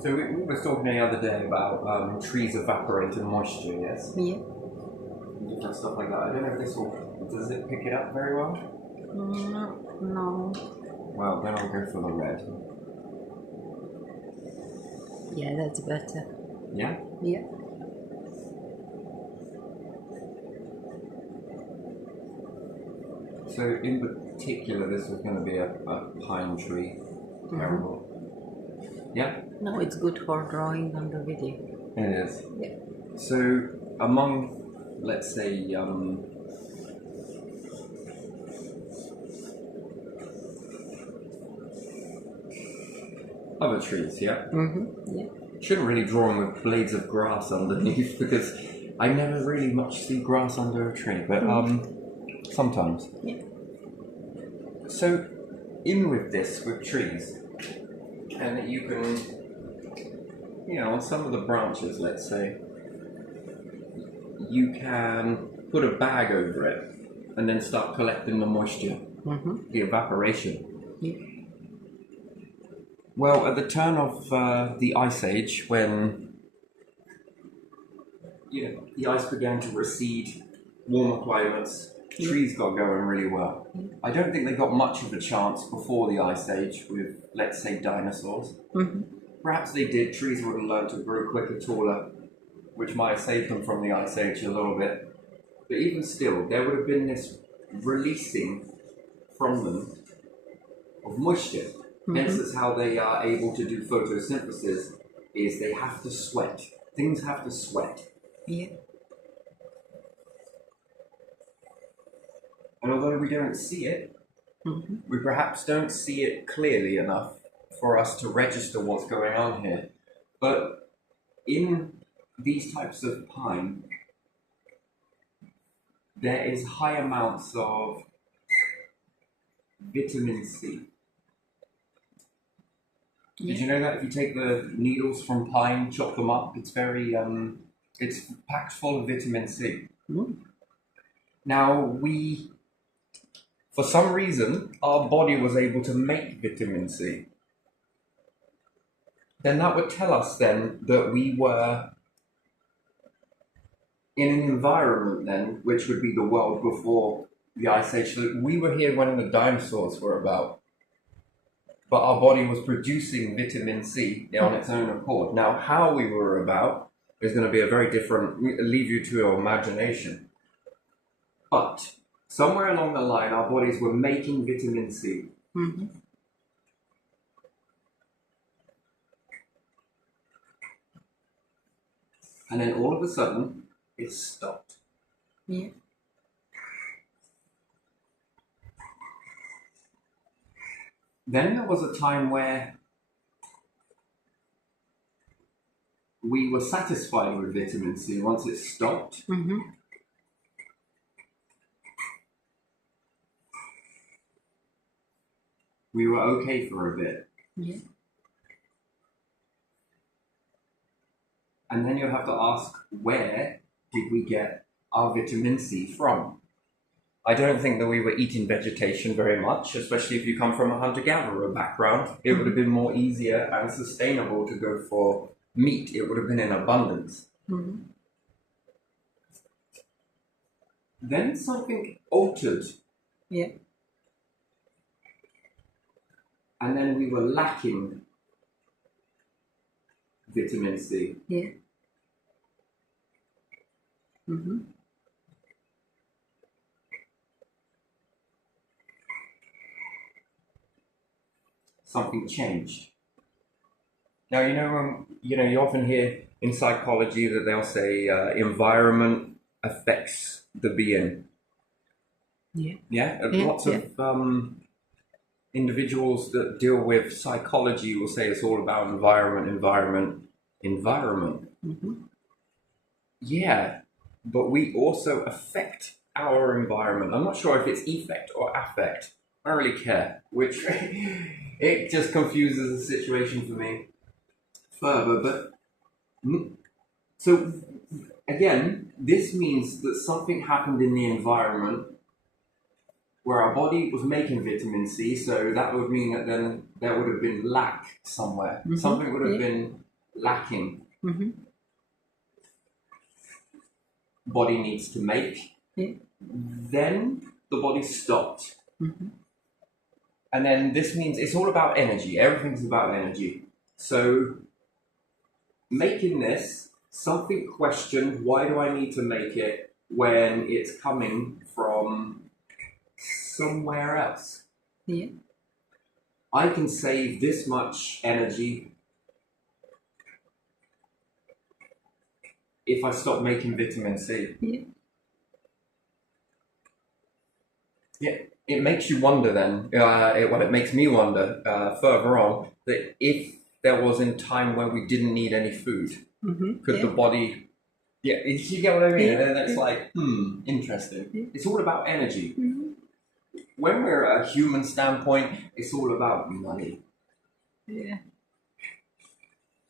So we were talking the other day about trees evaporating moisture, yes? Yeah. And different stuff like that. I don't know if this will, does it pick it up very well? No. Well, then I'll go for the red. Yeah, that's better. Yeah? Yeah. So in particular, this was going to be a pine tree. Terrible. Yeah? No, it's good for drawing on the video. It is. Yeah. So among, let's say, other trees, yeah? Yeah. Shouldn't really draw them with blades of grass underneath because I never really much see grass under a tree, but sometimes. Yeah. So in with this, with trees, and you can, you know, on some of the branches, let's say, you can put a bag over it and then start collecting the moisture, the evaporation. Yeah. Well, at the turn of the Ice Age, when the ice began to recede, warmer climates, trees got going really well. I don't think they got much of a chance before the Ice Age with, let's say, dinosaurs. Perhaps they did. Trees would have learned to grow quicker, taller, which might have saved them from the Ice Age a little bit. But even still, there would have been this releasing from them of moisture. Hence, that's how they are able to do photosynthesis, is they have to sweat. Things have to sweat. Yeah. And although we don't see it, we perhaps don't see it clearly enough for us to register what's going on here. But in these types of pine, there is high amounts of vitamin C. Did you know that if you take the needles from pine, chop them up, it's very, it's packed full of vitamin C. Now, for some reason, our body was able to make vitamin C. Then that would tell us then that we were in an environment then, which would be the world before the Ice Age. So we were here when the dinosaurs were about. But our body was producing vitamin C on its own accord. Now, how we were about is going to be a very different, leave you to your imagination. But somewhere along the line, our bodies were making vitamin C. And then all of a sudden, it stopped. Yeah. Then there was a time where we were satisfied with vitamin C once it stopped. We were okay for a bit. Yeah. And then you have to ask, where did we get our vitamin C from? I don't think that we were eating vegetation very much, especially if you come from a hunter-gatherer background. It would have been more easier and sustainable to go for meat. It would have been in abundance. Then something altered. Yeah. And then we were lacking vitamin C. Yeah. Something changed. Now, you often hear in psychology that they'll say environment affects the being. Yeah. Yeah? Lots of individuals that deal with psychology will say it's all about environment. Yeah, but we also affect our environment. I'm not sure if it's effect or affect. I don't really care which. It just confuses the situation for me further. But so again, this means that something happened in the environment where our body was making vitamin C, so that would mean that then there would have been lack somewhere. Something would have been lacking. Mm-hmm. Body needs to make. Yeah. Then the body stopped. Mm-hmm. And then this means it's all about energy. Everything's about energy. So making this, something questioned, why do I need to make it when it's coming from somewhere else? Yeah. I can save this much energy if I stop making vitamin C. Yeah. Yeah, it makes you wonder then, it makes me wonder further on, that if there was a time when we didn't need any food, Mm-hmm. could Yeah. the body, you get what I mean? Yeah, And then it's yeah. like, interesting. Yeah. It's all about energy. Mm-hmm. When we're at a human standpoint, it's all about money. Yeah.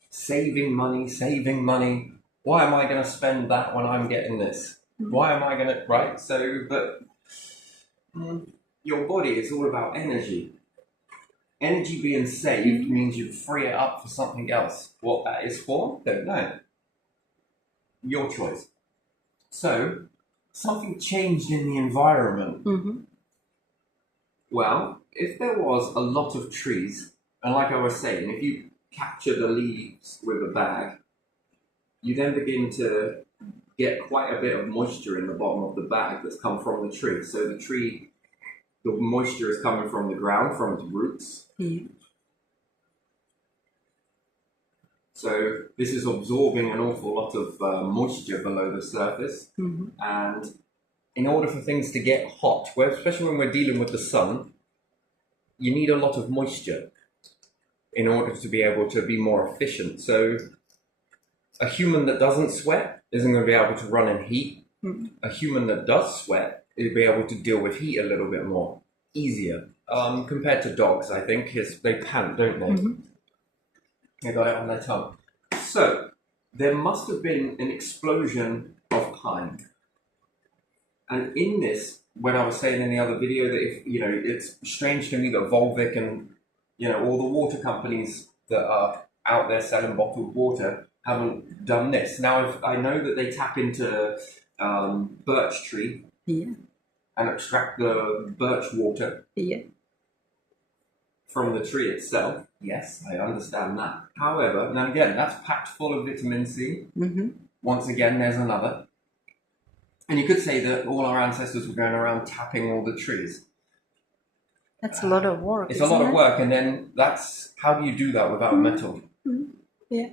Saving money. Why am I going to spend that when I'm getting this? Mhm. Why am I going to, right? So, but your body is all about energy. Energy being saved means you free it up for something else. What that is for, don't know. Your choice. So, something changed in the environment. Mm-hmm. Well, if there was a lot of trees, and like I was saying, if you capture the leaves with a bag, you then begin to get quite a bit of moisture in the bottom of the bag that's come from the tree. So the moisture is coming from the ground, from its roots. Yeah. So this is absorbing an awful lot of moisture below the surface. Mm-hmm. And in order for things to get hot, especially when we're dealing with the sun, you need a lot of moisture in order to be able to be more efficient. So a human that doesn't sweat isn't going to be able to run in heat. Mm-hmm. A human that does sweat will be able to deal with heat a little bit more, easier. Compared to dogs, I think, they pant, don't they? Mm-hmm. They got it on their tongue. So there must have been an explosion of time. And in this, when I was saying in the other video that if it's strange to me that Volvic and all the water companies that are out there selling bottled water haven't done this. Now, if I know that they tap into birch tree Yeah. and extract the birch water Yeah. from the tree itself. Yes, I understand that. However, now again, that's packed full of vitamin C. Mm-hmm. Once again, there's another. And you could say that all our ancestors were going around tapping all the trees. That's a lot of work. It's a lot of work, and then how do you do that without metal? Mm-hmm. Yeah.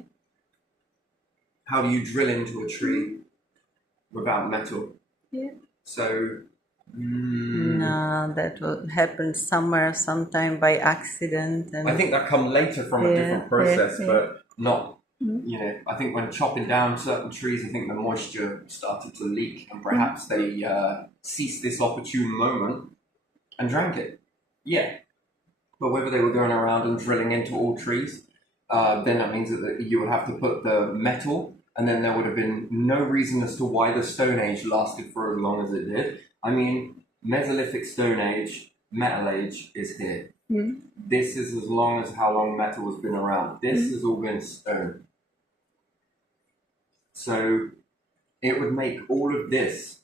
How do you drill into a tree without metal? Yeah. So, No, that will happen somewhere, sometime by accident. And I think that come later from a different process, yeah. but not. Mm. I think when chopping down certain trees, I think the moisture started to leak, and perhaps they seized this opportune moment and drank it. Yeah, but whether they were going around and drilling into all trees, then that means that you would have to put the metal, and then there would have been no reason as to why the Stone Age lasted for as long as it did. I mean, Mesolithic Stone Age, Metal Age is here. Mm. This is as long as how long metal has been around. This has all been stone. So it would make all of this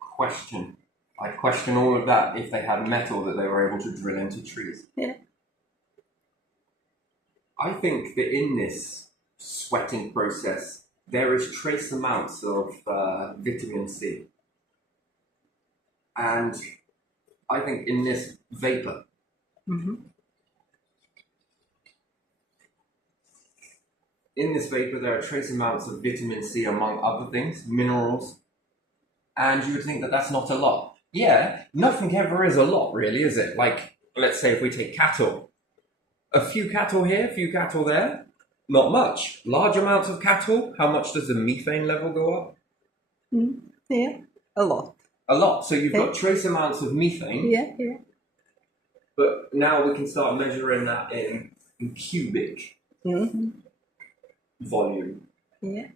question. I'd question all of that if they had metal that they were able to drill into trees. Yeah. I think that in this sweating process, there is trace amounts of vitamin C. And I think in this vapor, Mm-hmm. in this vapor, there are trace amounts of vitamin C, among other things, minerals. And you would think that that's not a lot. Yeah, nothing ever is a lot, really, is it? Like, let's say if we take cattle. A few cattle here, a few cattle there. Not much. Large amounts of cattle, how much does the methane level go up? Mm. Yeah, a lot. A lot. So you've got trace amounts of methane. Yeah, yeah. But now we can start measuring that in cubic volume. Yeah.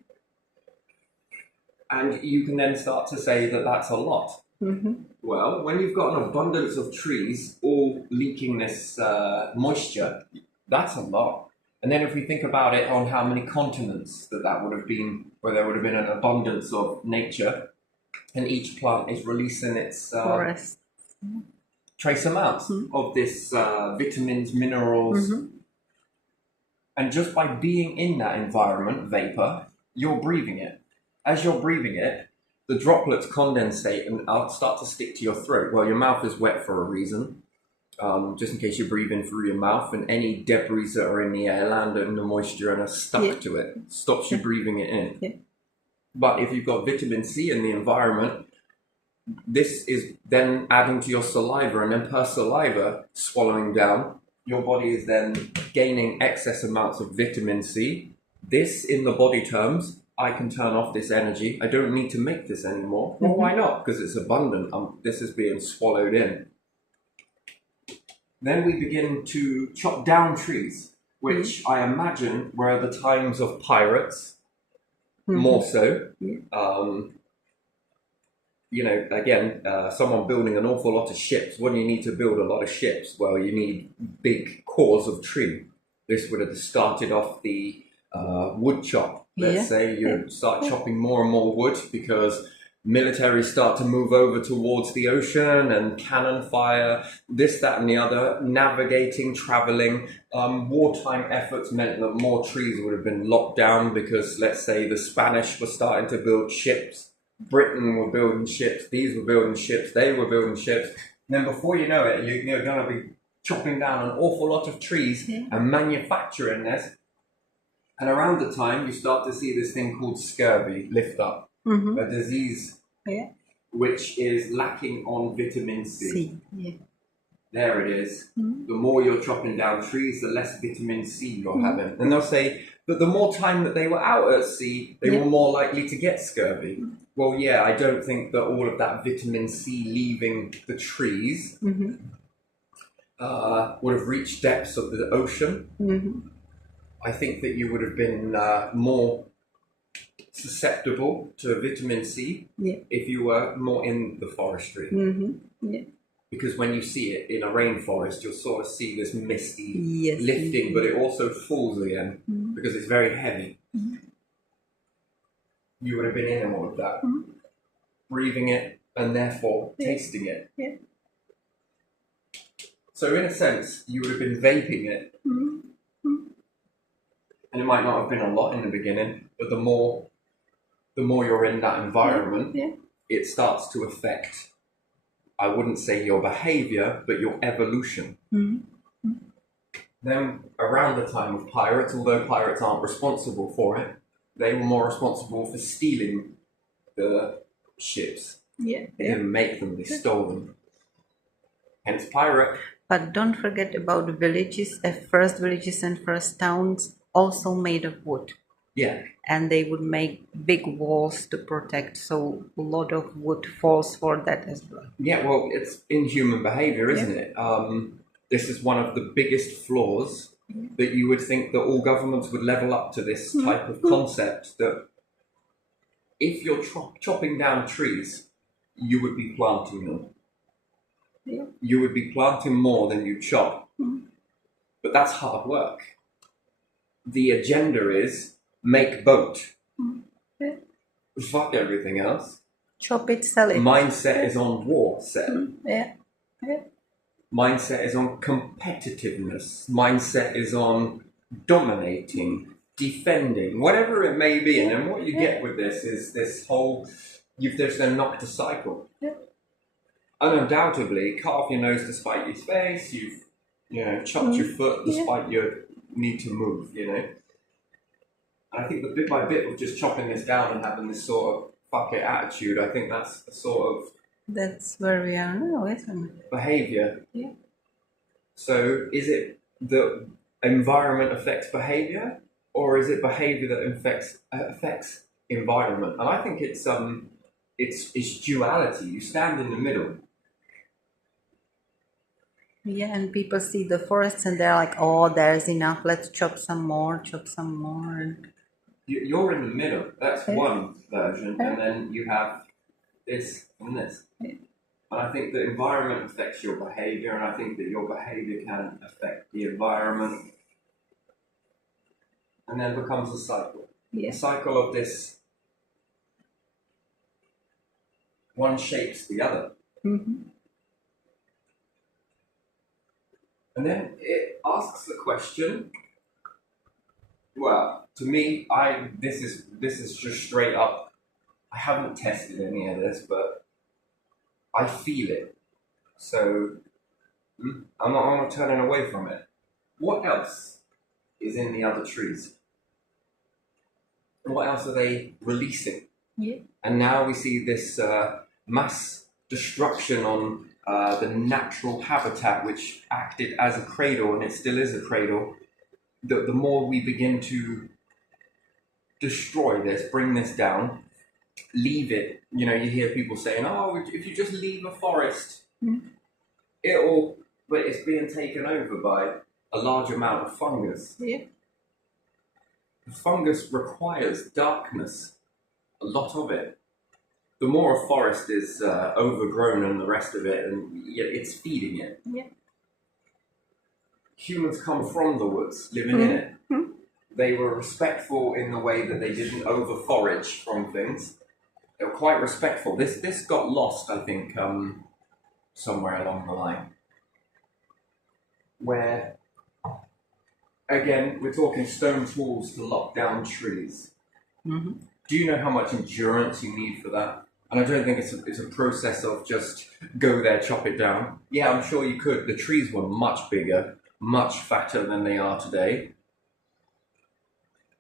And you can then start to say that that's a lot. Mm-hmm. Well, when you've got an abundance of trees all leaking this moisture, that's a lot. And then if we think about it on how many continents that would have been, where there would have been an abundance of nature, and each plant is releasing its Forest. trace amounts of this vitamins, minerals. And just by being in that environment, vapor, you're breathing it. As you're breathing it, the droplets condensate and start to stick to your throat. Well, your mouth is wet for a reason, just in case you breathe in through your mouth, and any debris that are in the air land in the moisture and are stuck to it, stops you breathing it in. But if you've got vitamin C in the environment, this is then adding to your saliva, and then per saliva swallowing down, your body is then gaining excess amounts of vitamin C. This, in the body terms, I can turn off this energy. I don't need to make this anymore. Well, why not? Because it's abundant. This is being swallowed in. Then we begin to chop down trees, which I imagine were the times of pirates, more so. You know, again, someone building an awful lot of ships. What do you need to build a lot of ships? Well, you need big cores of tree. This would have started off the wood chop. Let's say you start chopping more and more wood because militaries start to move over towards the ocean and cannon fire, this, that, and the other, navigating, traveling. Wartime efforts meant that more trees would have been locked down because, let's say, the Spanish were starting to build ships. Britain were building ships, these were building ships, they were building ships. And then before you know it, you're going to be chopping down an awful lot of trees and manufacturing this. And around the time, you start to see this thing called scurvy lift up, a disease which is lacking on vitamin C. There it is. The more you're chopping down trees, the less vitamin C you're having. And they'll say that the more time that they were out at sea, they were more likely to get scurvy. Well, yeah, I don't think that all of that vitamin C leaving the trees would have reached depths of the ocean. I think that you would have been more susceptible to vitamin C if you were more in the forestry. Because when you see it in a rainforest, you'll sort of see this misty lifting, but it also falls again because it's very heavy. You would have been in all of that, breathing it, and therefore tasting it. So in a sense, you would have been vaping it. And it might not have been a lot in the beginning, but the more you're in that environment, it starts to affect, I wouldn't say your behavior, but your evolution. Then around the time of pirates, although pirates aren't responsible for it, they were more responsible for stealing the ships. They didn't make them, they stole them. Hence pirate. But don't forget about villages, first villages and first towns also made of wood. And they would make big walls to protect, so a lot of wood falls for that as well. Well, it's in human behavior, isn't it? This is one of the biggest flaws that you would think that all governments would level up to this type of concept, that if you're chopping down trees, you would be planting them. You would be planting more than you chop. But that's hard work. The agenda is make boat. Fuck everything else. Chop it, sell it. Mindset is on war set. Mindset is on competitiveness. Mindset is on dominating, defending, whatever it may be. And then what you get with this is this whole, there's then knocked a cycle. Undoubtedly, cut off your nose to spite your face, you've chopped your foot despite your need to move, And I think that bit by bit of just chopping this down and having this sort of fuck it attitude, I think that's the sort of... That's where we are now, isn't it? Behaviour. So is it the environment affects behaviour, or is it behaviour that affects environment? And I think it's duality. You stand in the middle. And people see the forests and they're like, oh, there's enough, let's chop some more. You're in the middle. That's one version. And then you have this and this. And I think the environment affects your behaviour, and I think that your behaviour can affect the environment. and then becomes a cycle. Yeah. A cycle of this, one shapes the other. Mm-hmm. And then it asks the question, well, to me, this is just straight up, I haven't tested any of this, but I feel it. So I'm not turning away from it. What else is in the other trees? What else are they releasing? Yeah. And now we see this mass destruction on the natural habitat which acted as a cradle, and it still is a cradle. The more we begin to destroy this, bring this down, leave it, you hear people saying, oh, if you just leave a forest, but it's being taken over by a large amount of fungus. Yeah. The fungus requires darkness, a lot of it. The more a forest is overgrown and the rest of it, and it's feeding it. Yeah. Humans come from the woods, living in it. Mm-hmm. They were respectful in the way that they didn't over-forage from things. They were quite respectful. This got lost, I think, somewhere along the line. Where, again, we're talking stone tools to lock down trees. Mm-hmm. Do you know how much endurance you need for that? And I don't think it's a process of just go there, chop it down. Yeah, I'm sure you could. The trees were much bigger, much fatter than they are today.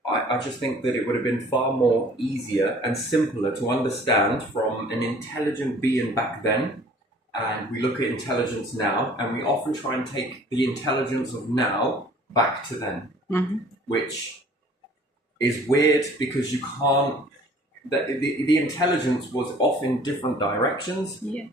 I just think that it would have been far more easier and simpler to understand from an intelligent being back then. And we look at intelligence now, and we often try and take the intelligence of now back to then, which is weird because you can't. The intelligence was off in different directions. Yeah.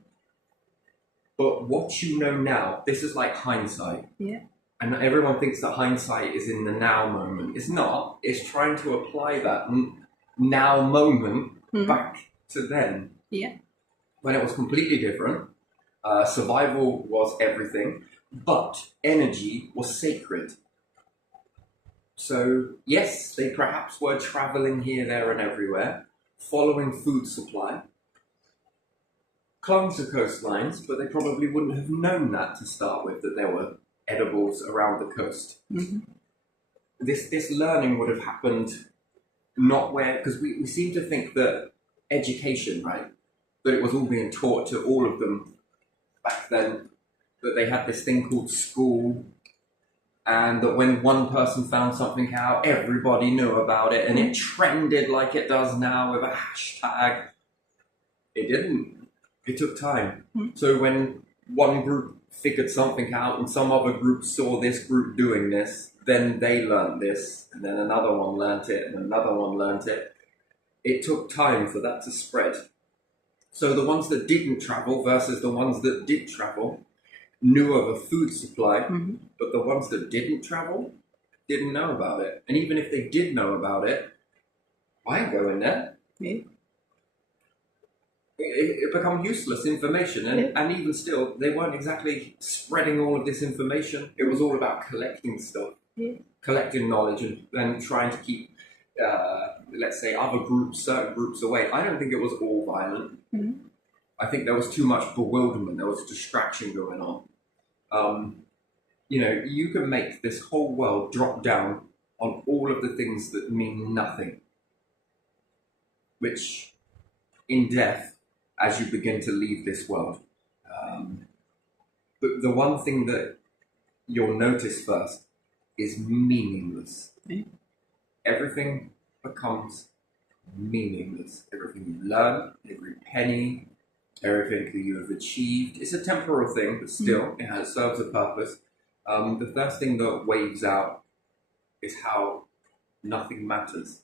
But what you know now, this is like hindsight. Yeah. And everyone thinks that hindsight is in the now moment. It's not. It's trying to apply that now moment back to then. Yeah. When it was completely different. Survival was everything, but energy was sacred. So, yes, they perhaps were traveling here, there, and everywhere, following food supply, clung to coastlines, but they probably wouldn't have known that to start with, that there were edibles around the coast. Mm-hmm. This learning would have happened not where, because we seem to think that education, right, that it was all being taught to all of them back then, that they had this thing called school, and that when one person found something out, everybody knew about it, and it trended like it does now with a hashtag. It didn't. It took time. So when one group figured something out and some other group saw this group doing this, then they learned this, and then another one learnt it, and another one learnt it. It took time for that to spread. So the ones that didn't travel versus the ones that did travel knew of a food supply, but the ones that didn't travel didn't know about it. And even if they did know about it, I ain't going there. Yeah. It become useless information, and even still, they weren't exactly spreading all of this information. It was all about collecting stuff, collecting knowledge, and trying to keep, let's say, other groups, certain groups away. I don't think it was all violent. I think there was too much bewilderment. There was distraction going on. You can make this whole world drop down on all of the things that mean nothing, which, in death, as you begin to leave this world, the one thing that you'll notice first is meaningless. Everything becomes meaningless. Everything you learn, every penny, everything that you have achieved. It's a temporal thing, but still, it serves a purpose. The first thing that waves out is how nothing matters.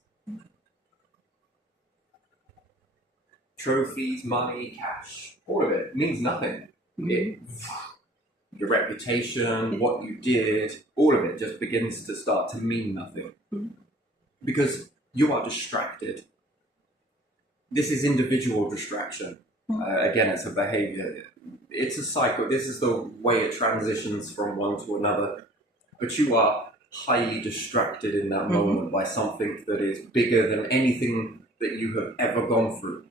Trophies, money, cash, all of it means nothing. Your reputation, what you did, all of it just begins to start to mean nothing. Because you are distracted. This is individual distraction. Again, it's a behavior. It's a cycle. This is the way it transitions from one to another. But you are highly distracted in that moment by something that is bigger than anything that you have ever gone through.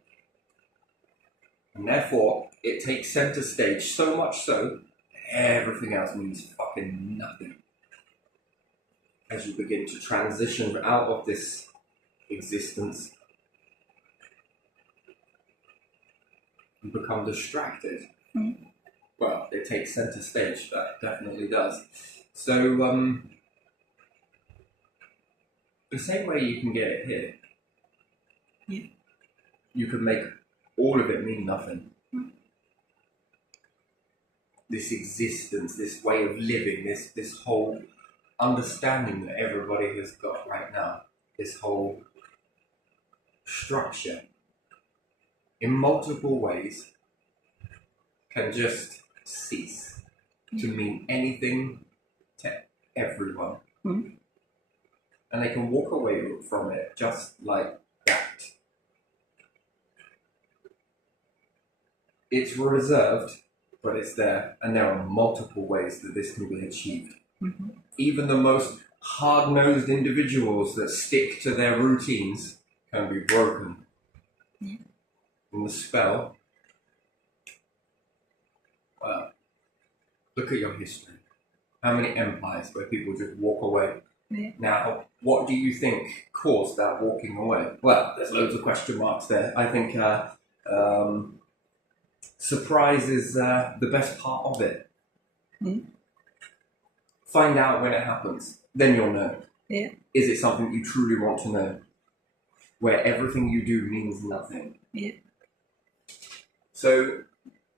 And therefore, it takes center stage so much so, everything else means fucking nothing. As you begin to transition out of this existence and become distracted. Well, it takes center stage, that definitely does. So, the same way you can get it here, you can make all of it mean nothing. This existence, this way of living, this whole understanding that everybody has got right now, this whole structure, in multiple ways, can just cease to mean anything to everyone. And they can walk away from it just like that. It's reserved, but it's there, and there are multiple ways that this can be achieved. Even the most hard-nosed individuals that stick to their routines can be broken. In the spell, well, look at your history. How many empires where people just walk away? Now, what do you think caused that walking away? Well, there's loads of question marks there. I think surprise is the best part of it. Find out when it happens, then you'll know. Is it something you truly want to know? Where everything you do means nothing. So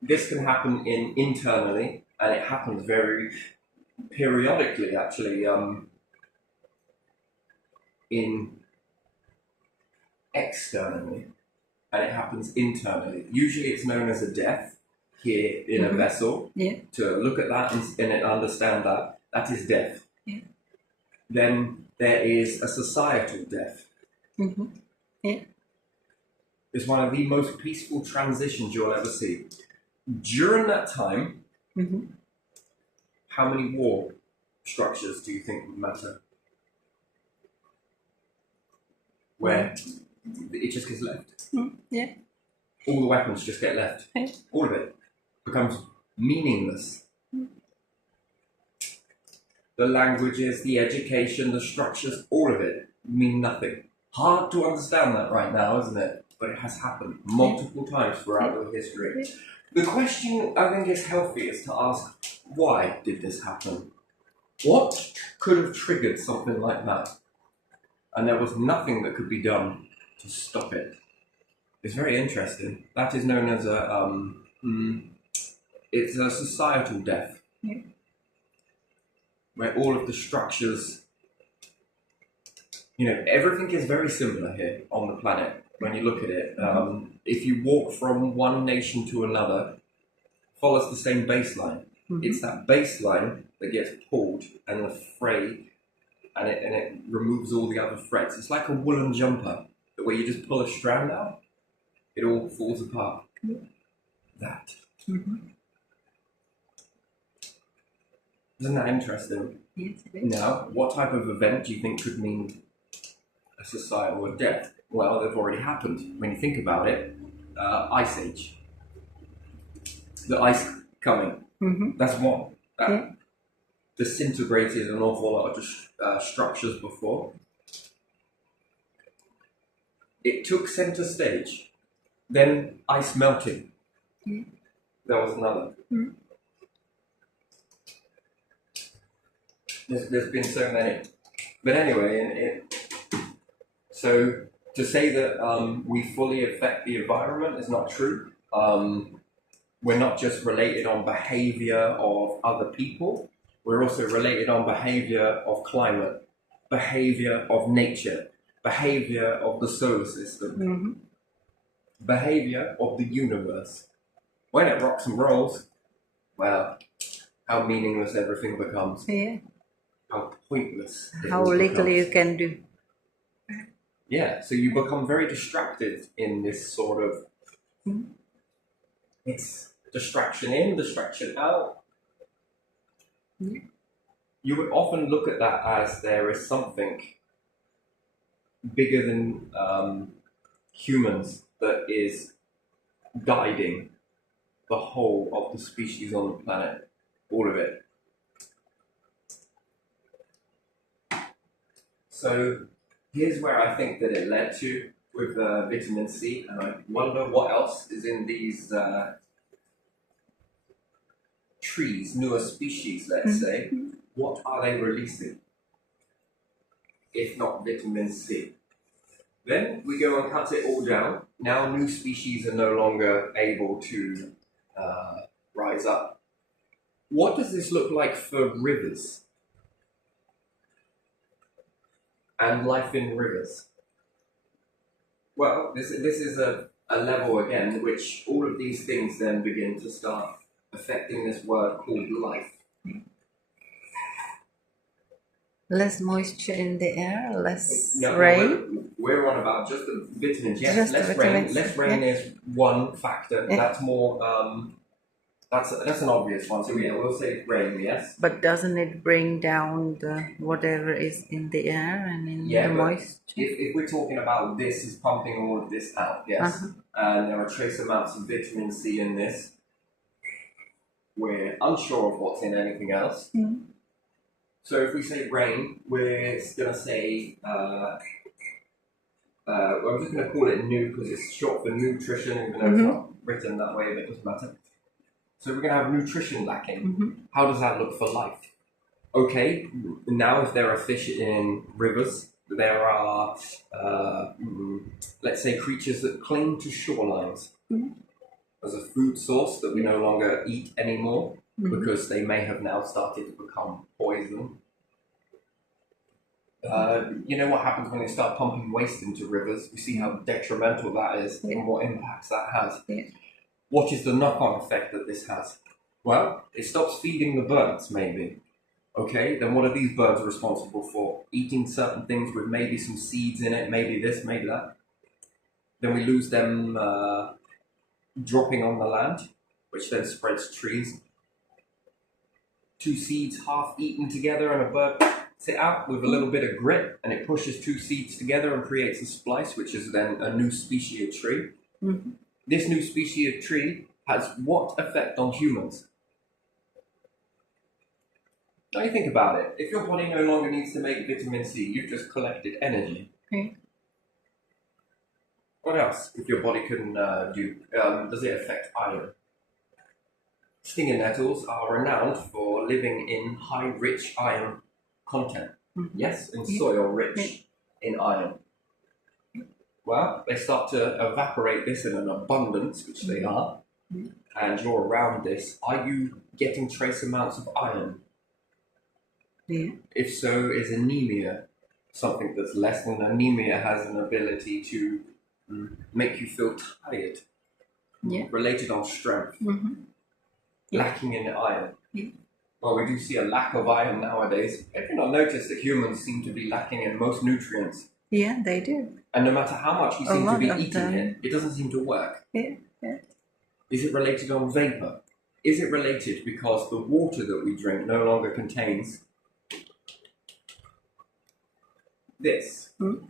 this can happen internally, and it happens very periodically, actually, in externally, and it happens internally. Usually it's known as a death here in a vessel. To look at that and understand that, that is death. Then there is a societal death. It's one of the most peaceful transitions you'll ever see. During that time, how many war structures do you think would matter? Where it just gets left. All the weapons just get left. All of it becomes meaningless. The languages, the education, the structures, all of it mean nothing. Hard to understand that right now, isn't it? But it has happened multiple times throughout the history. The question I think is healthy is to ask, why did this happen? What could have triggered something like that? And there was nothing that could be done to stop it. It's very interesting. That is known as it's a societal death. Where all of the structures, everything is very similar here on the planet. When you look at it, if you walk from one nation to another, follows the same baseline. It's that baseline that gets pulled and the fray, and it removes all the other threads. It's like a woolen jumper, the way you just pull a strand out, it all falls apart. That. Isn't that interesting? Yes, it is. Now, what type of event do you think could mean a societal death? Well, they've already happened. When you think about it, Ice Age. The ice coming. That's one. That disintegrated an awful lot of structures before. It took center stage. Then ice melting. There was another. There's been so many. But anyway, so to say that we fully affect the environment is not true. We're not just related on behavior of other people, we're also related on behavior of climate, behavior of nature, behavior of the solar system, behavior of the universe. When it rocks and rolls, well, how meaningless everything becomes. How pointless. How little you can do. Yeah, so you become very distracted in this sort of, it's distraction in, distraction out. you would often look at that as there is something bigger than humans that is guiding the whole of the species on the planet, all of it. So here's where I think that it led to with vitamin C, and I wonder what else is in these trees, newer species, let's say. What are they releasing, if not vitamin C? Then we go and cut it all down. Now new species are no longer able to rise up. What does this look like for rivers and life in rivers? Well, this is a level again which all of these things then begin to start affecting this word called life. Less moisture in the air, less rain. We're on about just the vitamins. Yes, just less rain. Less rain is one factor. Yeah. That's more. That's an obvious one. So yeah, we'll say rain. Yes. But doesn't it bring down the whatever is in the air and in the moisture? If we're talking about this is pumping all of this out, yes, and there are trace amounts of vitamin C in this, we're unsure of what's in anything else. So if we say rain, we're going to say, I'm just going to call it nu because it's short for nutrition, even though it's not written that way, but it doesn't matter. So we're going to have nutrition lacking. How does that look for life? Okay, now if there are fish in rivers, there are, let's say, creatures that cling to shorelines as a food source that we no longer eat anymore. Because they may have now started to become poison. You know what happens when they start pumping waste into rivers? We see how detrimental that is and what impacts that has. What is the knock-on effect that this has? Well, it stops feeding the birds, maybe. Okay, then what are these birds responsible for? Eating certain things with maybe some seeds in it, maybe this, maybe that. Then we lose them dropping on the land, which then spreads trees. Two seeds half eaten together and a bird sit out with a little bit of grit and it pushes two seeds together and creates a splice, which is then a new species of tree. This new species of tree has what effect on humans? Now you think about it. If your body no longer needs to make vitamin C, you've just collected energy. What else if your body couldn't do? Does it affect iron? Stinger nettles are renowned for living in high rich iron content. Yes, in soil rich in iron. Well, they start to evaporate this in an abundance, which they are, and you're around this. Are you getting trace amounts of iron? If so, is anemia something that's less than? Anemia has an ability to make you feel tired, related on strength. Lacking in iron. Well, we do see a lack of iron nowadays. Have you not noticed that humans seem to be lacking in most nutrients? Yeah, they do. And no matter how much we seem to be eating it, it doesn't seem to work. Is it related on vapor? Is it related because the water that we drink no longer contains this? You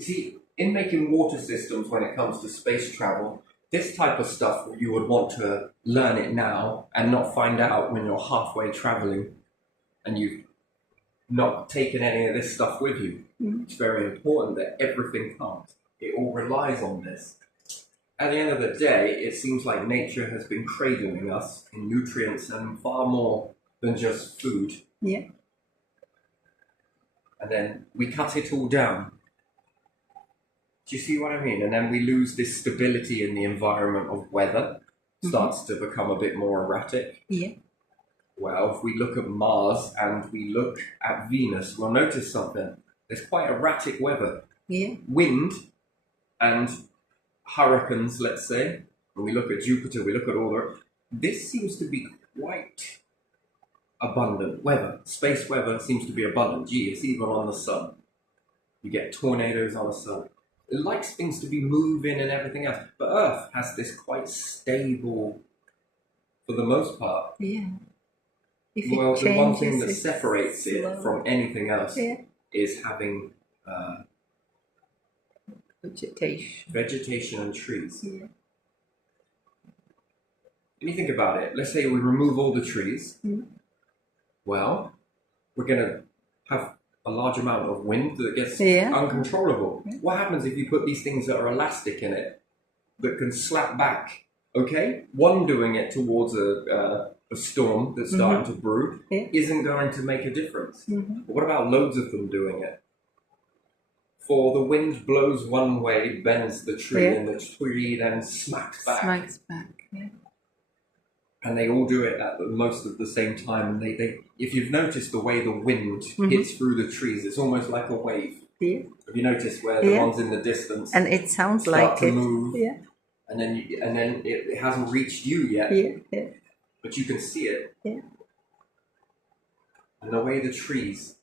see, in making water systems when it comes to space travel, this type of stuff you would want to learn it now and not find out when you're halfway traveling and you've not taken any of this stuff with you. It's very important that everything comes. It all relies on this. At the end of the day, it seems like nature has been cradling us in nutrients and far more than just food. And then we cut it all down. Do you see what I mean? And then we lose this stability in the environment of weather. Starts to become a bit more erratic. Well, if we look at Mars and we look at Venus, we'll notice something. There's quite erratic weather. Wind and hurricanes, let's say. When we look at Jupiter, we look at all the... This seems to be quite abundant weather. Space weather seems to be abundant. Gee, it's even on the sun. You get tornadoes on the sun. It likes things to be moving and everything else. But Earth has this quite stable, for the most part. If it Well, the one thing changes, that it's separates it slow. from anything else Yeah. is having Vegetation. and trees. Yeah. When you think about it, let's say we remove all the trees. Well, we're going to have a large amount of wind that gets uncontrollable. What happens if you put these things that are elastic in it that can slap back? Okay, one doing it towards a storm that's starting to brew isn't going to make a difference. But what about loads of them doing it? For the wind blows one way, bends the tree, and the tree then smacks back. And they all do it at most of the same time. And they if you've noticed the way the wind hits through the trees, it's almost like a wave. Yeah. Have you noticed where the ones in the distance and it sounds start like to it move, yeah and then it hasn't reached you yet, but you can see it. Yeah. And the way the trees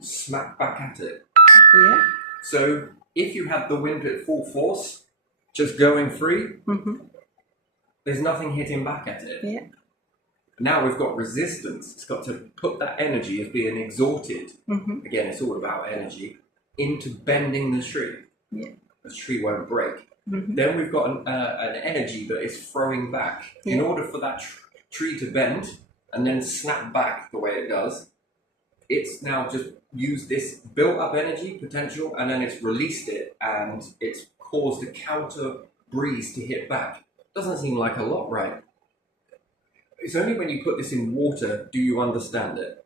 smack back at it. Yeah. So if you had the wind at full force, just going free, there's nothing hitting back at it. Yeah. Now we've got resistance. It's got to put that energy of being exhorted. Again, it's all about energy, into bending the tree. Yeah. The tree won't break. Then we've got an energy that is throwing back. In order for that tree to bend and then snap back the way it does, it's now just used this built-up energy potential, and then it's released it, and it's caused a counter breeze to hit back. Doesn't seem like a lot, right? It's only when you put this in water do you understand it.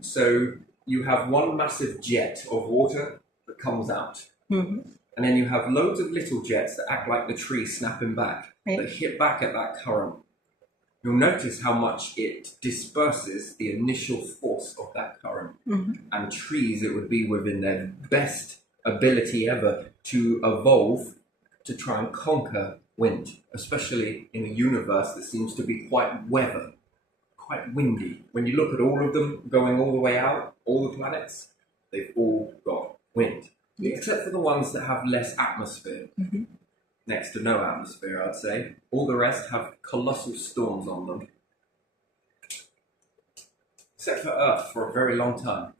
So you have one massive jet of water that comes out, and then you have loads of little jets that act like the tree snapping back, that hit back at that current. You'll notice how much it disperses the initial force of that current. And trees, it would be within their best ability ever to evolve to try and conquer wind, especially in a universe that seems to be quite windy. When you look at all of them going all the way out, all the planets, they've all got wind, except for the ones that have less atmosphere. Next to no atmosphere, I'd say. All the rest have colossal storms on them. Except for Earth for a very long time.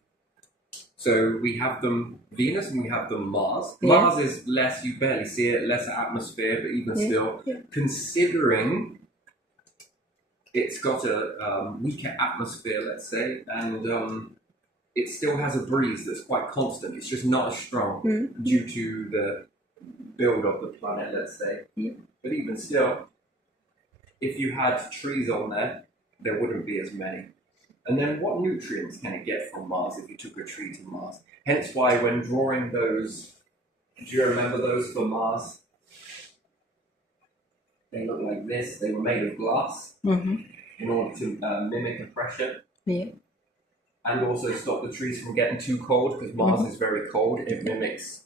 So we have them Venus and we have them Mars. Mars is less, you barely see it, less atmosphere, but even still, considering it's got a weaker atmosphere, let's say, and it still has a breeze that's quite constant. It's just not as strong due to the build of the planet, let's say. But even still, if you had trees on there, there wouldn't be as many. And then what nutrients can it get from Mars if you took a tree to Mars? Hence why when drawing those, do you remember those for Mars? They look like this. They were made of glass in order to mimic a pressure. And also stop the trees from getting too cold, because Mars is very cold. It mimics...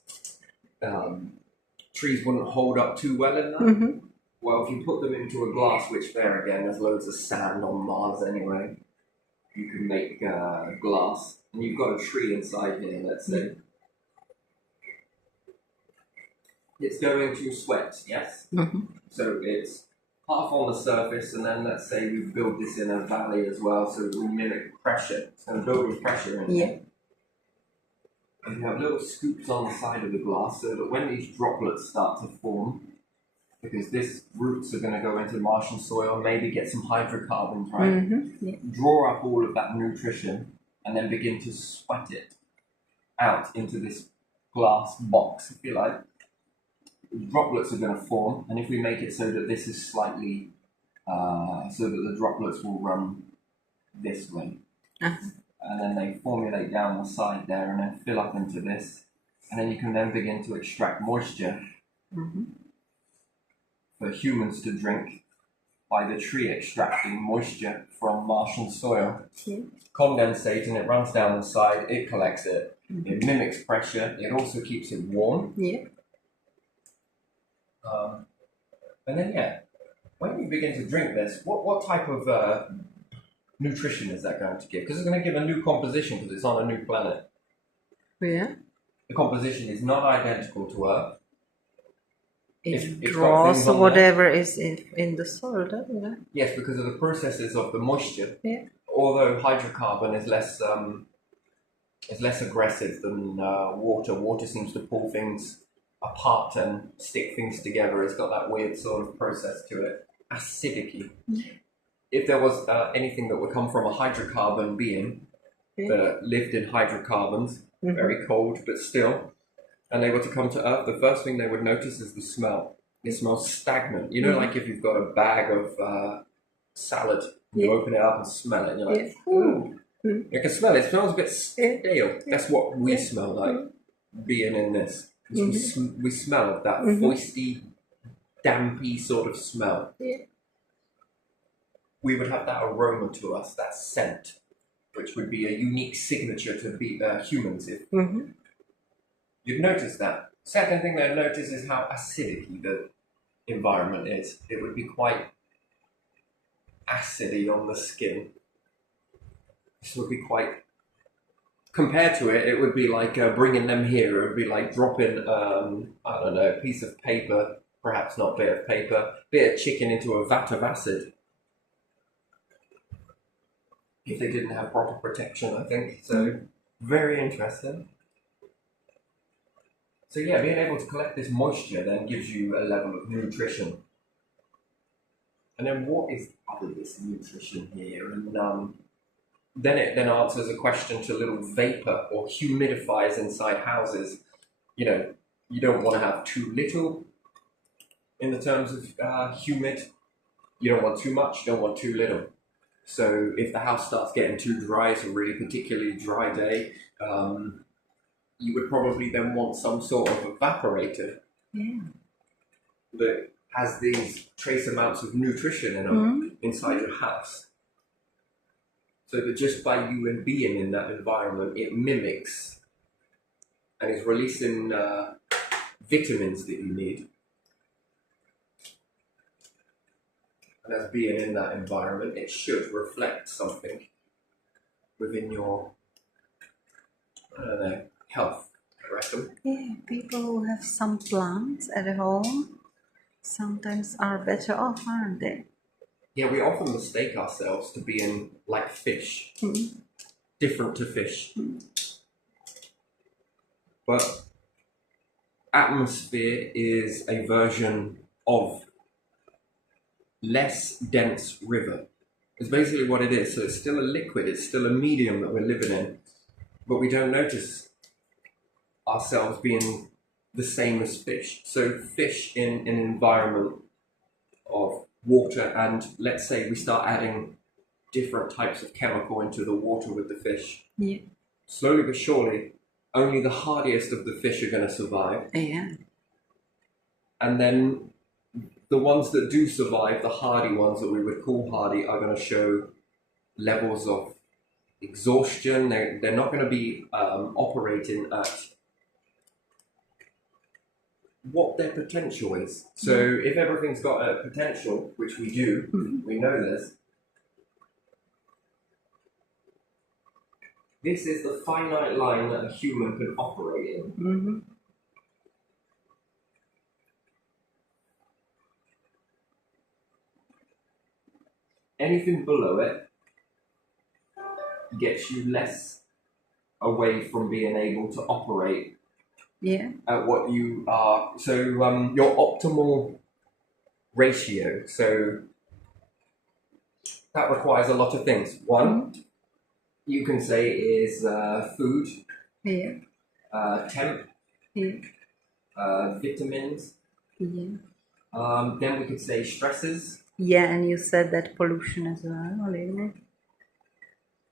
trees wouldn't hold up too well in that. Well, if you put them into a glass, which there again, there's loads of sand on Mars anyway, you can make glass, and you've got a tree inside here, let's say. It's going to sweat, yes? So it's half on the surface, and then let's say we build this in a valley as well, so we mimic pressure. It's going to build with pressure in it. And you have little scoops on the side of the glass so that when these droplets start to form, because these roots are going to go into Martian soil, maybe get some hydrocarbons, right? Draw up all of that nutrition and then begin to sweat it out into this glass box, if you like. Droplets are going to form, and if we make it so that this is slightly, so that the droplets will run this way. And then they formulate down the side there and then fill up into this. And then you can then begin to extract moisture for humans to drink by the tree extracting moisture from Martian soil. Condensate, and it runs down the side, it collects it. It mimics pressure, it also keeps it warm. And then, when you begin to drink this, what type of nutrition is that going to give? Because it's going to give a new composition because it's on a new planet. The composition is not identical to Earth. It draws whatever is in the soil, doesn't it? Yes, because of the processes of the moisture. although hydrocarbon is less aggressive than water. Water seems to pull things apart and stick things together. It's got that weird sort of process to it. Acidity. If there was anything that would come from a hydrocarbon being that lived in hydrocarbons, very cold, but still, and they were to come to Earth, the first thing they would notice is the smell. It smells stagnant. You know, like if you've got a bag of salad, you open it up and smell it, and you're like, ooh. You can smell it. It smells a bit stale. That's what we smell like, being in this. We smell that foisty, dampy sort of smell. We would have that aroma to us, that scent, which would be a unique signature to humans. If you'd notice that. Second thing they'd notice is how acidic the environment is. It would be quite acidy on the skin. This would be quite, compared to it, it would be like bringing them here. It would be like dropping, I don't know, a piece of paper, perhaps not a bit of paper, bit of chicken into a vat of acid. If they didn't have proper protection, I think. So, very interesting. So yeah, being able to collect this moisture then gives you a level of nutrition. And then what is other this nutrition here? And then it answers a question to little vapor or humidifiers inside houses. You know, you don't want to have too little in the terms of humid. You don't want too much, you don't want too little. So if the house starts getting too dry, it's a really particularly dry day, you would probably then want some sort of evaporator that has these trace amounts of nutrition in them inside your house. So that just by you and being in that environment, it mimics and is releasing vitamins that you need. And as being in that environment, it should reflect something within your, I don't know, health, I reckon. Yeah, people who have some plants at home sometimes are better off, aren't they? Yeah, we often mistake ourselves to being like fish, different to fish. But atmosphere is a version of less dense river. It's basically what it is. So it's still a liquid, it's still a medium that we're living in, but we don't notice ourselves being the same as fish. So fish in an environment of water, and let's say we start adding different types of chemical into the water with the fish. Yeah. Slowly but surely, only the hardiest of the fish are going to survive. Yeah. And then the ones that do survive, the hardy ones that we would call hardy, are going to show levels of exhaustion. They're not going to be operating at what their potential is. So if everything's got a potential, which we do, we know this, this is the finite line that a human can operate in. Anything below it gets you less away from being able to operate at what you are. So your optimal ratio, so that requires a lot of things. One, you can say is food, temp, vitamins. Then we could say stresses. Yeah, and you said that pollution as well, isn't it?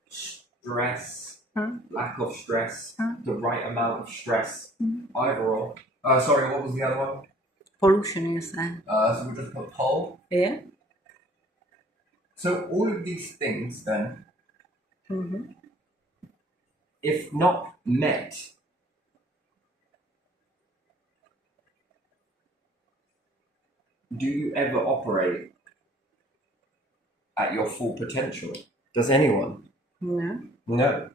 Stress, lack of stress, the right amount of stress, either or. Sorry, what was the other one? Pollution, you said. So we just put pol. Yeah. So all of these things then, if not met, do you ever operate at your full potential? Does anyone? No. No.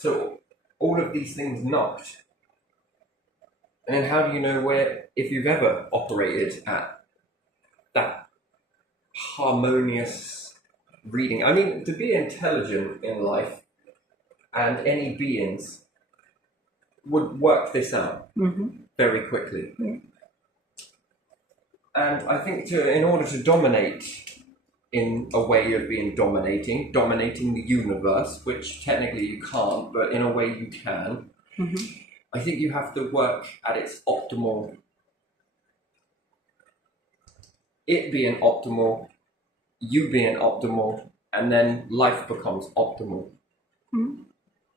So all of these things knocked. And then how do you know if you've ever operated at that harmonious reading? I mean, to be intelligent in life, and any beings would work this out very quickly. And I think in order to dominate in a way of being dominating the universe, which technically you can't, but in a way you can, I think you have to work at its optimal, it being optimal, you being optimal, and then life becomes optimal.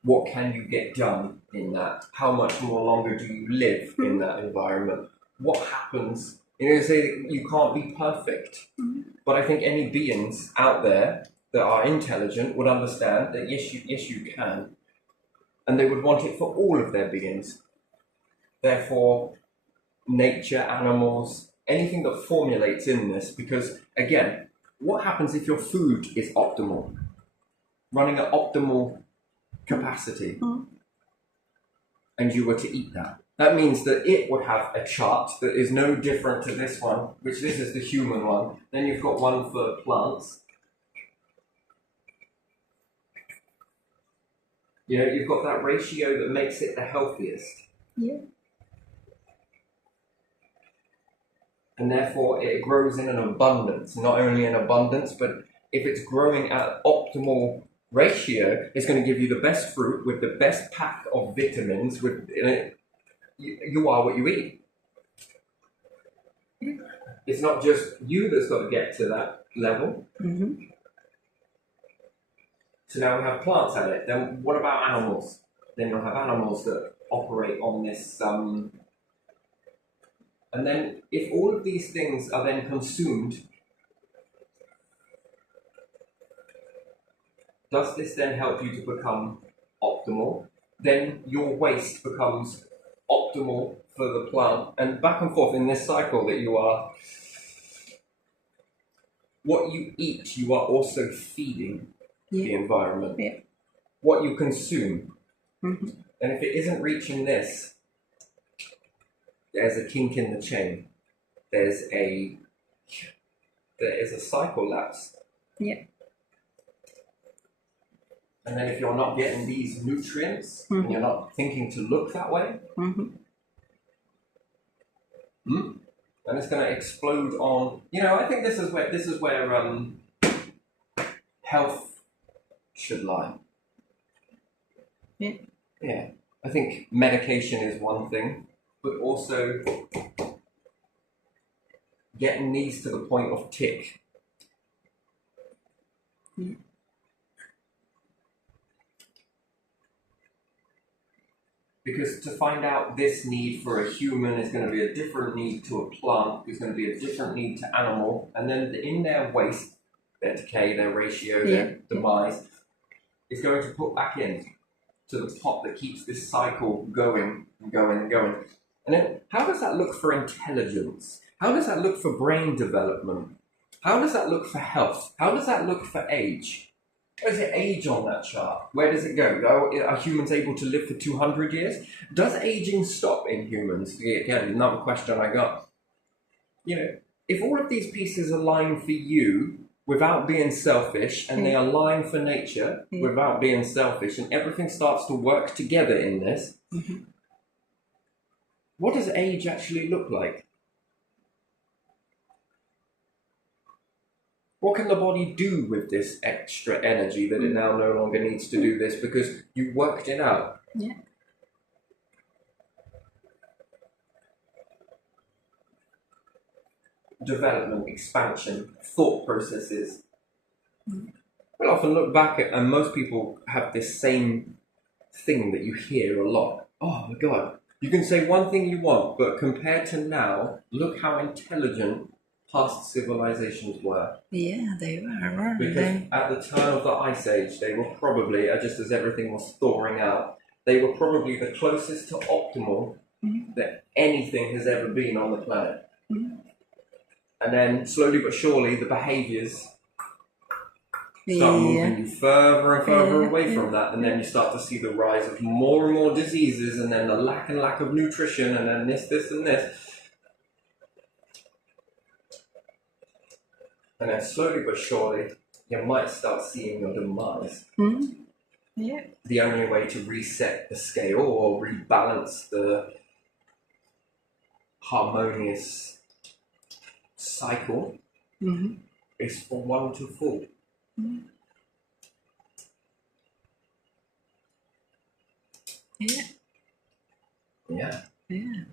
What can you get done in that? How much more longer do you live in that environment? What happens? You know, say you can't be perfect, but I think any beings out there that are intelligent would understand that yes, you can, and they would want it for all of their beings. Therefore, nature, animals, anything that formulates in this, because again, what happens if your food is optimal, running at optimal capacity, and you were to eat that? That means that it would have a chart that is no different to this one, which this is the human one. Then you've got one for plants. You know, you've got that ratio that makes it the healthiest. Yeah. And therefore it grows in an abundance, not only an abundance, but if it's growing at optimal ratio, it's going to give you the best fruit with the best pack of vitamins. You are what you eat. It's not just you that's got to get to that level. So now we have plants at it. Then what about animals? Then you'll have animals that operate on this. And then if all of these things are then consumed, does this then help you to become optimal? Then your waste becomes optimal for the plant, and back and forth in this cycle that you are. What you eat, you are also feeding the environment. What you consume. And if it isn't reaching this, there's a kink in the chain. There is a cycle lapse. And then if you're not getting these nutrients, and you're not thinking to look that way, then it's going to explode on. You know, I think this is where health should lie. Yeah. I think medication is one thing, but also getting these to the point of tick. Because to find out this need for a human is going to be a different need to a plant, is going to be a different need to animal, and then in their waste, their decay, their ratio, their demise, is going to put back in to the pot that keeps this cycle going and going and going. And then how does that look for intelligence? How does that look for brain development? How does that look for health? How does that look for age? Where does it age on that chart? Where does it go? Are humans able to live for 200 years? Does aging stop in humans? Again, another question I got. You know, if all of these pieces align for you without being selfish, and they align for nature without being selfish, and everything starts to work together in this, what does age actually look like? What can the body do with this extra energy that it now no longer needs to do this because you worked it out? Development, expansion, thought processes. We'll often look back at, and most people have this same thing that you hear a lot. Oh my God, you can say one thing you want, but compared to now, look how intelligent past civilizations were. Yeah, they were, weren't because they? At the turn of the Ice Age, they were probably, just as everything was thawing out, they were probably the closest to optimal that anything has ever been on the planet. And then slowly but surely, the behaviors start moving you further and further away from that, and then you start to see the rise of more and more diseases, and then the lack of nutrition, and then this, and this. And then slowly but surely, you might start seeing your demise. Yeah. The only way to reset the scale or rebalance the harmonious cycle is for one to fall. Yeah. Yeah. Yeah.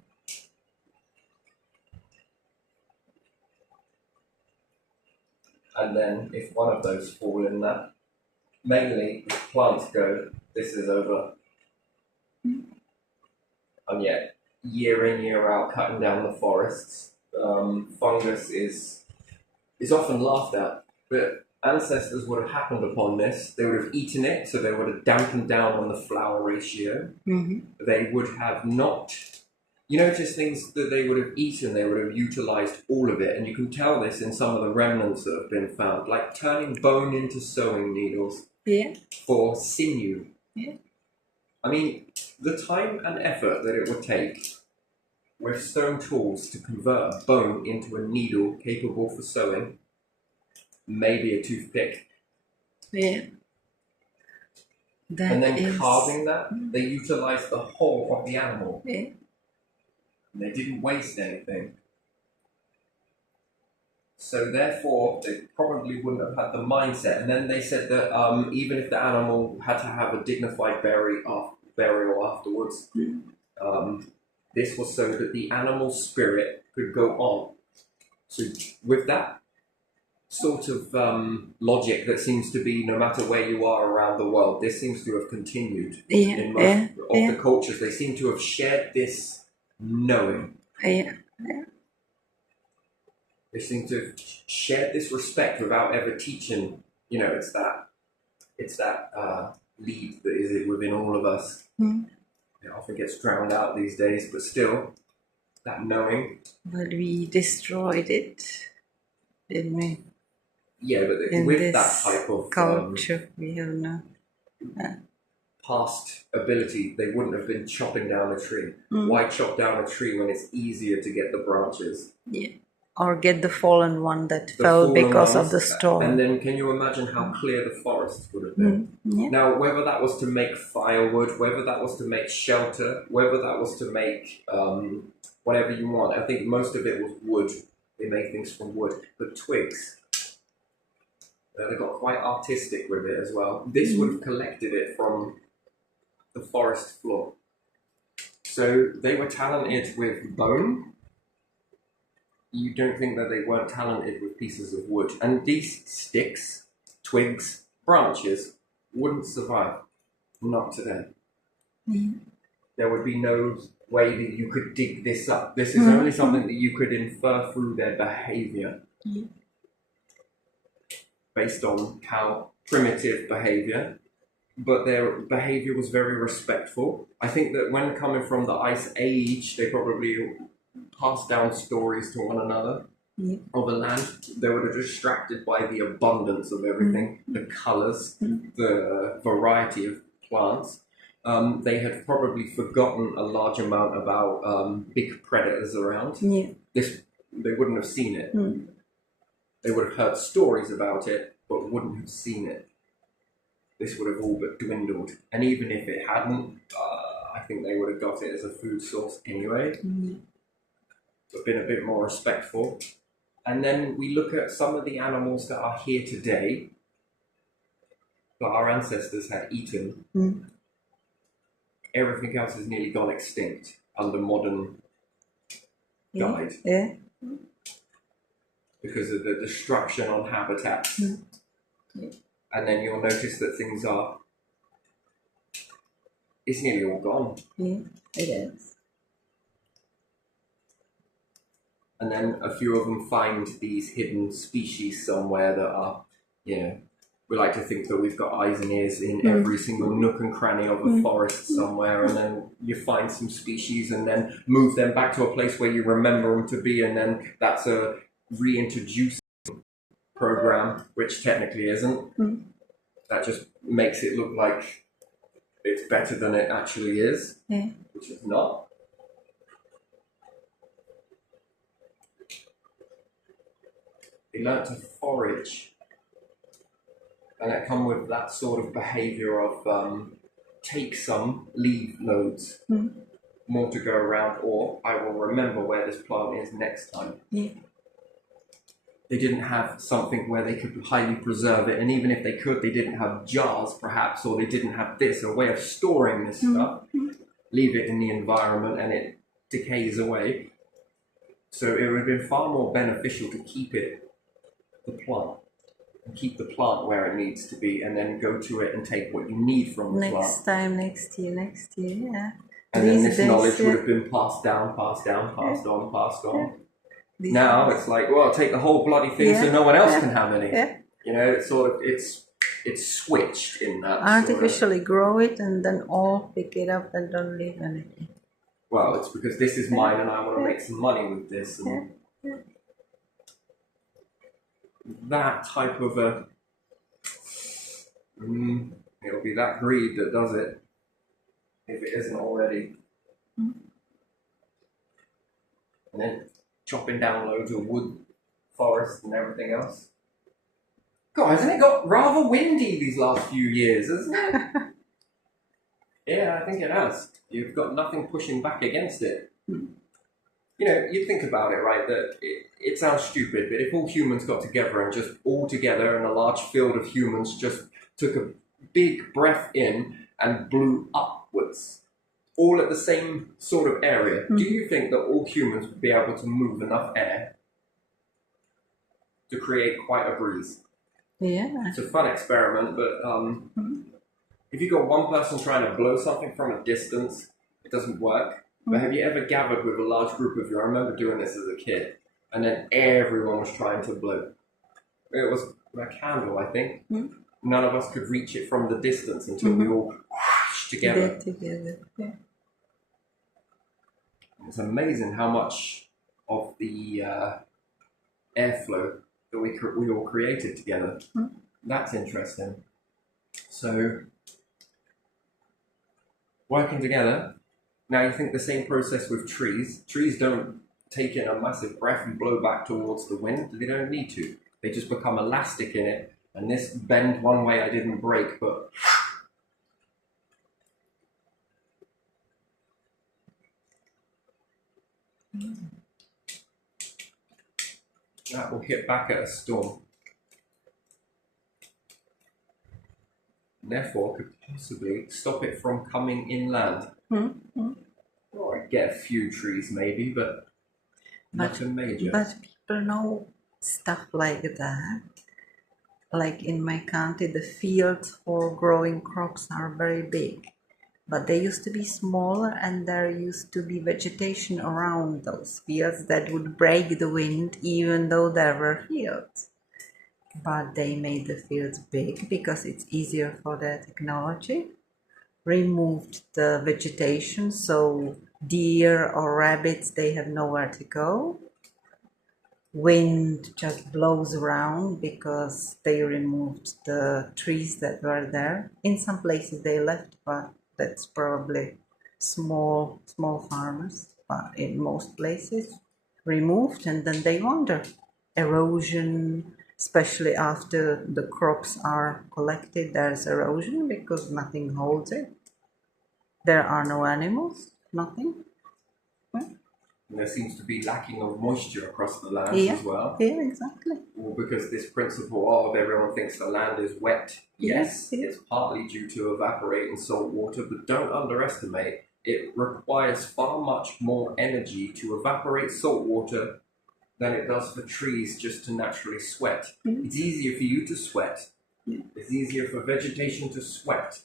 And then if one of those fall in that, mainly if plants go, this is over. And yet, year in, year out, cutting down the forests, fungus is often laughed at, but ancestors would have happened upon this. They would have eaten it, so they would have dampened down on the flower ratio. They would have not, just things that they would have eaten, they would have utilized all of it. And you can tell this in some of the remnants that have been found, like turning bone into sewing needles for sinew. Yeah. I mean, the time and effort that it would take with stone tools to convert a bone into a needle capable for sewing, maybe a toothpick. Yeah. And then carving that, they utilized the whole of the animal. Yeah. They didn't waste anything. So therefore, they probably wouldn't have had the mindset. And then they said that even if the animal had to have a dignified burial afterwards, this was so that the animal spirit could go on. So with that sort of logic that seems to be no matter where you are around the world, this seems to have continued in most of the cultures. They seem to have shared this knowing. They seem to have shared this respect without ever teaching. It's that lead that is within all of us. It often gets drowned out these days, but still, that knowing. But we destroyed it, didn't we? Yeah, but with that type of culture, we have no past ability, they wouldn't have been chopping down a tree. Why chop down a tree when it's easier to get the branches? Yeah. Or get the fallen one that fell because of the storm. And then can you imagine how clear the forest would have been? Now, whether that was to make firewood, whether that was to make shelter, whether that was to make whatever you want, I think most of it was wood. They made things from wood. But twigs, they got quite artistic with it as well. This would have collected it from the forest floor. So they were talented with bone. You don't think that they weren't talented with pieces of wood. And these sticks, twigs, branches wouldn't survive. Not today. There would be no way that you could dig this up. This is only something that you could infer through their behavior. Based on how primitive behavior, but their behavior was very respectful. I think that when coming from the Ice Age, they probably passed down stories to one another of a land. They were distracted by the abundance of everything, the colors, the variety of plants. They had probably forgotten a large amount about big predators around. They wouldn't have seen it. They would have heard stories about it, but wouldn't have seen it. This would have all but dwindled. And even if it hadn't, I think they would have got it as a food source anyway. But been a bit more respectful. And then we look at some of the animals that are here today that our ancestors had eaten. Everything else has nearly gone extinct under modern guide. Because of the destruction on habitats. And then you'll notice that things it's nearly all gone. It is. And then a few of them find these hidden species somewhere that are, we like to think that we've got eyes and ears in every single nook and cranny of a forest somewhere, and then you find some species and then move them back to a place where you remember them to be, and then that's a reintroducing program, which technically isn't. That just makes it look like it's better than it actually is, which is not. They learnt to forage, and it come with that sort of behavior of take some, leave loads, more to go around, or I will remember where this plant is next time. They didn't have something where they could highly preserve it, and even if they could, they didn't have jars perhaps, or they didn't have this, a way of storing this stuff. Leave it in the environment and it decays away. So it would have been far more beneficial to keep it, the plant, and keep the plant where it needs to be, and then go to it and take what you need from the plant. Next time, next year, yeah. And then this knowledge would have been passed down, passed on. Now it's like, well, take the whole bloody thing so no one else can have any. You know, it's sort of, it's switched in that. Artificially grow it and then all pick it up and don't leave anything. Well, it's because this is mine and I want to make some money with this. And that type of a, it'll be that greed that does it, if it isn't already. And then chopping down loads of wood, forest and everything else. God, hasn't it got rather windy these last few years, hasn't it? Yeah, I think it has. You've got nothing pushing back against it. You know, you think about it, right, that it sounds stupid, but if all humans got together and just all together in a large field of humans just took a big breath in and blew upwards, all at the same sort of area, do you think that all humans would be able to move enough air to create quite a breeze? Yeah. It's a fun experiment, but if you got one person trying to blow something from a distance, it doesn't work. But have you ever gathered with a large group of you? I remember doing this as a kid, and then everyone was trying to blow. It was a candle, I think. None of us could reach it from the distance until we all whoosh together. Yeah. It's amazing how much of the airflow that we all created together. That's interesting. So, working together. Now you think the same process with trees. Trees don't take in a massive breath and blow back towards the wind. They don't need to. They just become elastic in it. And this bend one way I didn't break, but that will hit back at a storm. And therefore could possibly stop it from coming inland. Or get a few trees maybe, but nothing major. But people know stuff like that. Like in my country, the fields for growing crops are very big. But they used to be smaller, and there used to be vegetation around those fields that would break the wind even though there were fields. But they made the fields big because it's easier for their technology. Removed the vegetation, so deer or rabbits, they have nowhere to go. Wind just blows around because they removed the trees that were there. In some places they left, but that's probably small farmers. But in most places, removed, and then they wander. Erosion, especially after the crops are collected, there's erosion because nothing holds it. There are no animals, nothing. And there seems to be lacking of moisture across the lands as well. Yeah, exactly. Well, because this principle of everyone thinks the land is wet. Yes, it's partly due to evaporating salt water, but don't underestimate, it requires far much more energy to evaporate salt water than it does for trees just to naturally sweat. It's easier for you to sweat. It's easier for vegetation to sweat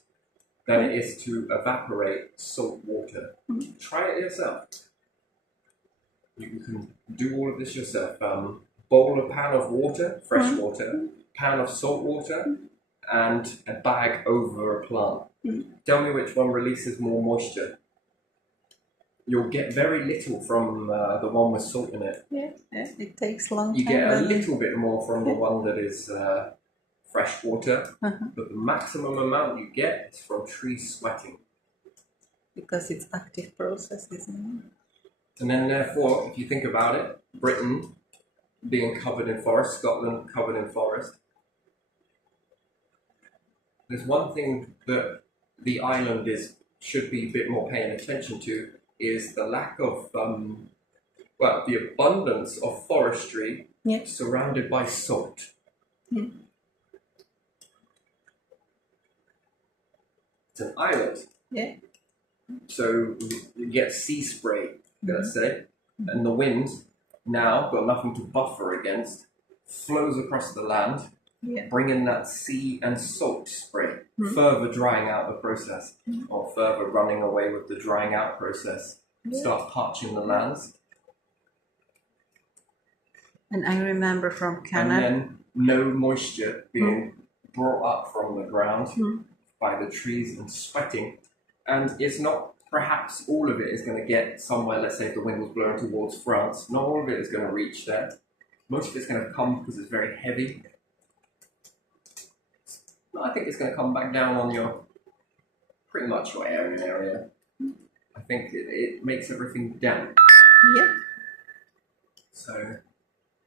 than it is to evaporate salt water. Try it yourself. You can do all of this yourself. Boil a pan of water, fresh water, pan of salt water, and a bag over a plant. Tell me which one releases more moisture. you'll get very little from the one with salt in it. Yeah, it takes a long time. You get a little bit more from the one that is fresh water, but the maximum amount you get is from trees sweating. Because it's active process, isn't it? And then therefore, if you think about it, Britain being covered in forest, Scotland covered in forest, there's one thing that the island should be a bit more paying attention to, is the lack of, the abundance of forestry surrounded by salt. It's an island. Yeah. So you get sea spray, let's say, and the wind, now got nothing to buffer against, flows across the land, bringing that sea and salt spray, further drying out the process, or further running away with the drying out process, start parching the lands. And I remember from Canada. And then no moisture being brought up from the ground by the trees and sweating. And it's not, perhaps all of it is going to get somewhere, let's say if the wind was blowing towards France, not all of it is going to reach there. Most of it's going to come because it's very heavy. I think it's going to come back down on pretty much your area. I think it makes everything damp. Yeah. So,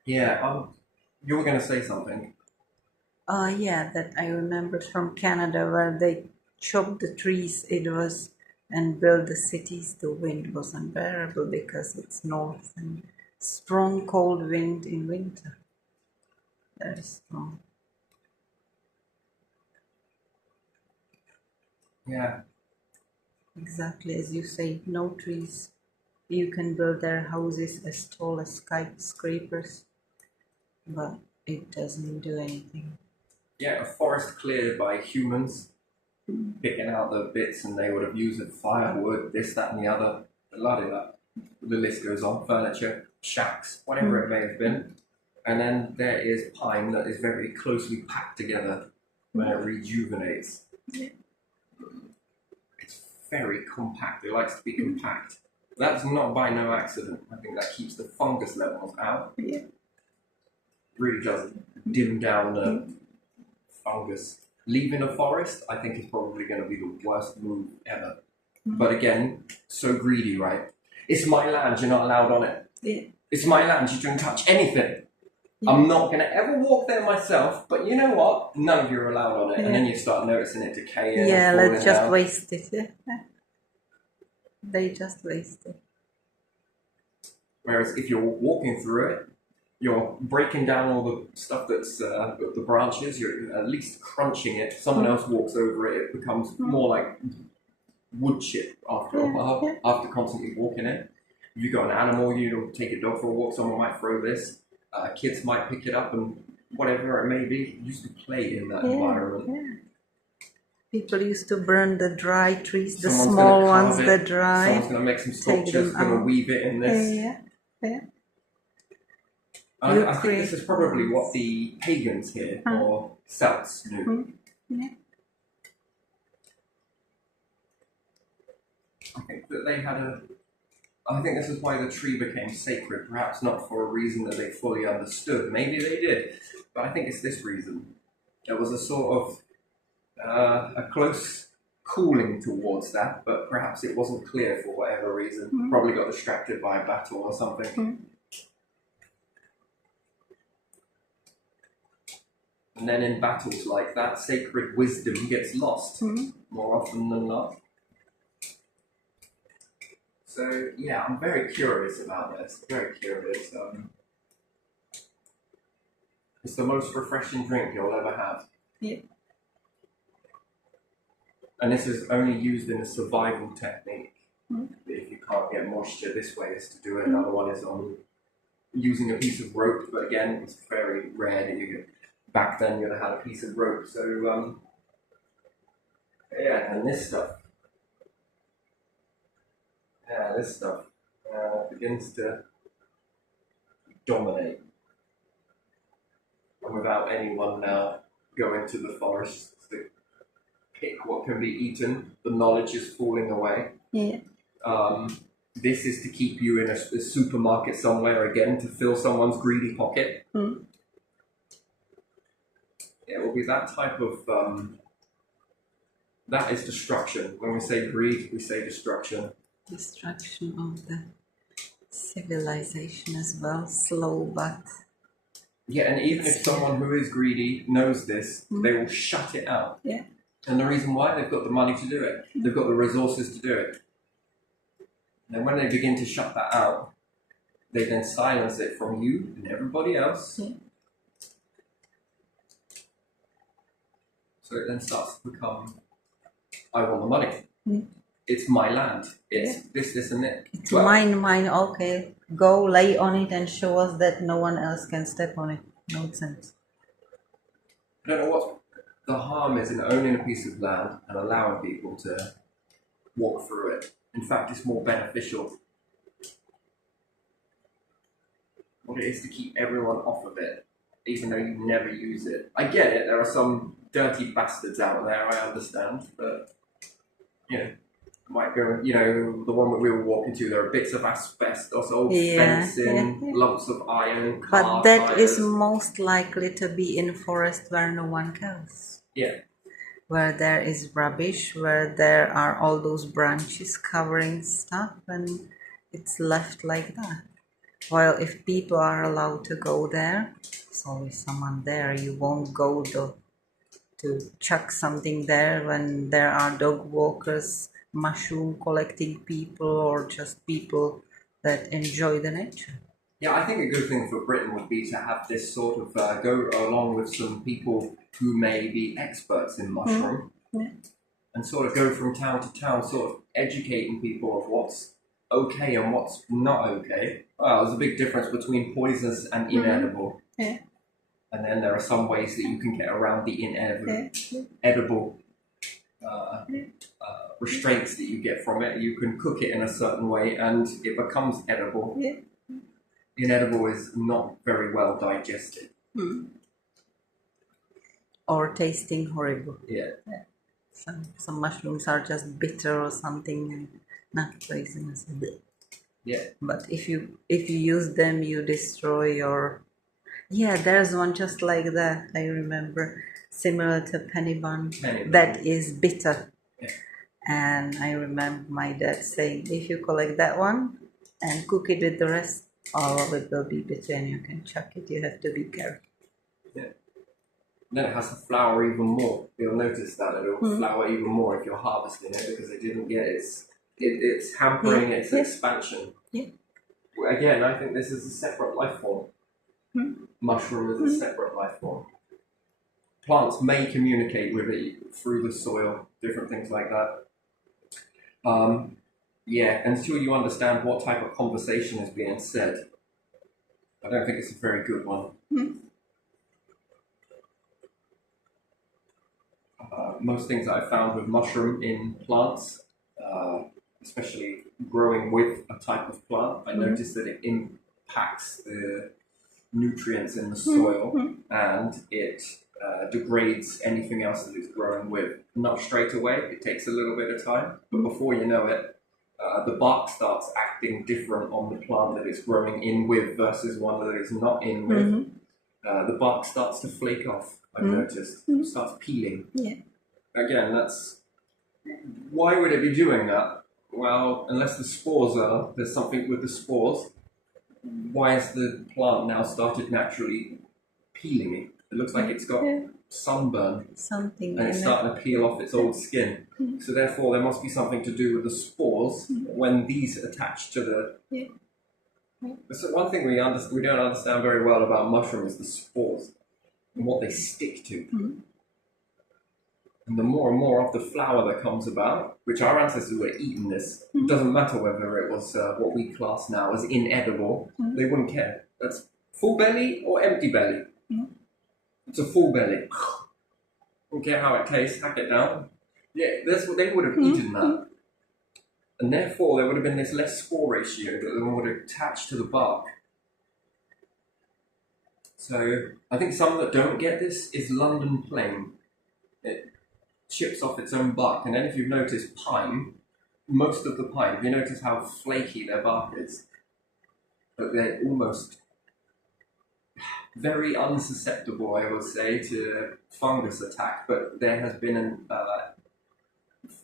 yeah, you were going to say something. Yeah, that I remember from Canada where they chopped the trees, and built the cities. The wind was unbearable because it's north and strong cold wind in winter. Very strong. Yeah. Exactly as you say, no trees. You can build their houses as tall as skyscrapers, but it doesn't do anything. Yeah, a forest cleared by humans, picking out the bits, and they would have used it, firewood, this, that, and the other. The list goes on. Furniture, shacks, whatever it may have been. And then there is pine that is very closely packed together when it rejuvenates. Yeah. It's very compact. It likes to be compact. That's not by no accident. I think that keeps the fungus levels out. Yeah. Really does dim down the fungus. Leaving a forest, I think, is probably going to be the worst move ever. But again, so greedy, right? It's my land, you're not allowed on it. Yeah. It's my land, you don't touch anything. Yeah. I'm not going to ever walk there myself, but you know what? None of you are allowed on it. Yeah. And then you start noticing it decaying. Yeah, let's just waste it. Yeah. They just waste it. Whereas if you're walking through it, you're breaking down all the stuff that's the branches, you're at least crunching it. Someone else walks over it, it becomes more like wood chip after a while, after constantly walking it. If you've got an animal, you take a dog for a walk, someone might throw this. Kids might pick it up and whatever it may be, you used to play in that environment. Yeah. People used to burn the dry trees, the small ones that dry. Someone's going to make some sculptures, going to weave it in this. Yeah. I think this is probably what the pagans here, or Celts, knew. Yeah. I think that they had I think this is why the tree became sacred, perhaps not for a reason that they fully understood. Maybe they did, but I think it's this reason. There was a sort of a close cooling towards that, but perhaps it wasn't clear for whatever reason. Probably got distracted by a battle or something. And then in battles like that, sacred wisdom gets lost more often than not. So yeah, I'm very curious about this. Very curious. It's the most refreshing drink you'll ever have. Yeah. And this is only used in a survival technique. If you can't get moisture, this way is to do it. Another one is on using a piece of rope, but again, it's very rare that you get. Back then, you'd have had a piece of rope. So yeah, and this stuff. Yeah, this stuff begins to dominate. And without anyone now going to the forest to pick what can be eaten, the knowledge is falling away. Yeah. this is to keep you in a supermarket somewhere again to fill someone's greedy pocket. It will be that type of, that is destruction. When we say greed, we say destruction. Destruction of the civilization as well, slow but... Yeah, and even if someone who is greedy knows this, they will shut it out. Yeah. And the reason why, they've got the money to do it. They've got the resources to do it. And when they begin to shut that out, they then silence it from you and everybody else. So it then starts to become, I want the money. It's my land. It's this, and that. It's mine, okay. Go lay on it and show us that no one else can step on it. No sense. I don't know what the harm is in owning a piece of land and allowing people to walk through it. In fact, it's more beneficial. What it is to keep everyone off of it, even though you never use it. I get it, there are some dirty bastards out there, I understand, but, you know, might go, you know, the one that we were walking to, there are bits of asbestos, old fencing, lumps of iron, but that is most likely to be in forest where no one cares. Yeah. Where there is rubbish, where there are all those branches covering stuff, and it's left like that. While if people are allowed to go there, there's always someone there. You won't go to chuck something there when there are dog walkers, mushroom collecting people, or just people that enjoy the nature. Yeah, I think a good thing for Britain would be to have this sort of go along with some people who may be experts in mushroom and sort of go from town to town, sort of educating people of what's okay and what's not okay. Well, there's a big difference between poisonous and inedible. Yeah. And then there are some ways that you can get around the edible restraints that you get from it. You can cook it in a certain way and it becomes edible. Yeah. Inedible is not very well digested. Or tasting horrible. Yeah. Some mushrooms are just bitter or something and not poisonous. Yeah. But if you use them, you destroy your... Yeah, there's one just like that, I remember, similar to penny bun, that is bitter. Yeah. And I remember my dad saying, if you collect that one and cook it with the rest, all of it will be bitter and you can chuck it. You have to be careful. Yeah. Then it has to flower even more. You'll notice that it will flower even more if you're harvesting it because it didn't get it's hampering its expansion. Yeah. Again, I think this is a separate life form. Mushroom is a separate life form. Plants may communicate with it through the soil, different things like that. Yeah, until you understand what type of conversation is being said, I don't think it's a very good one. Most things that I found with mushroom in plants, especially growing with a type of plant, I noticed that it impacts the nutrients in the soil and it degrades anything else that it's growing with. Not straight away, it takes a little bit of time, but before you know it, the bark starts acting different on the plant that it's growing in with versus one that it's not in with. The bark starts to flake off, I've noticed. It starts peeling. Yeah. Again, why would it be doing that? Well, unless there's something with the spores, why has the plant now started naturally peeling it? It looks like it's got sunburn. Something. And it's starting to peel off its old skin. So therefore there must be something to do with the spores when these attach to the... So one thing we don't understand very well about mushroom is the spores and what they stick to. And the more and more of the flower that comes about, which our ancestors were eating this, it doesn't matter whether it was what we class now as inedible, they wouldn't care. That's full belly or empty belly. It's a full belly. Don't care how it tastes, hack it down. Yeah, that's what they would have eaten that. And therefore there would have been this less spore ratio that would have attached to the bark. So I think some that don't get this is London plane. It chips off its own bark, and then if you've noticed pine, most of the pine, have you noticed how flaky their bark is? But they're almost very unsusceptible, I would say, to fungus attack. But there has been a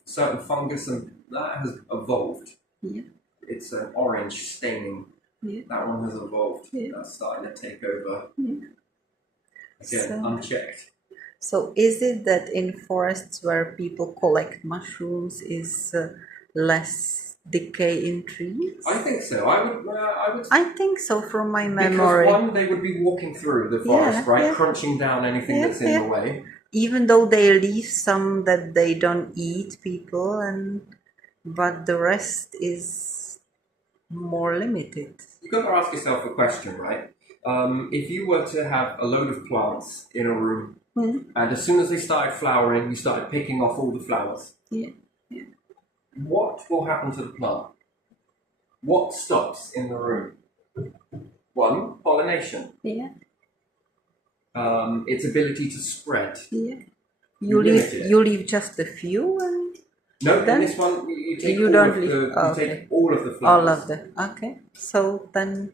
certain fungus, and that has evolved. Yeah. It's an orange staining. Yeah. That one has evolved. Yeah. That's starting to take over. Yeah. Again, unchecked. So is it that in forests where people collect mushrooms is less decay in trees? I think so. I would. I think so from my memory. Because one, they would be walking through the forest, right, yeah. crunching down anything that's in the way. Even though they leave some that they don't eat, people, but the rest is more limited. You've got to ask yourself a question, right? If you were to have a load of plants in a room, and as soon as they started flowering, you started picking off all the flowers. Yeah. What will happen to the plant? What stops in the room? One, pollination. Yeah. Its ability to spread. Yeah. You leave just a few, and no. Then in this one, you take you all don't of leave. the take all of the flowers. All of them. Okay. So then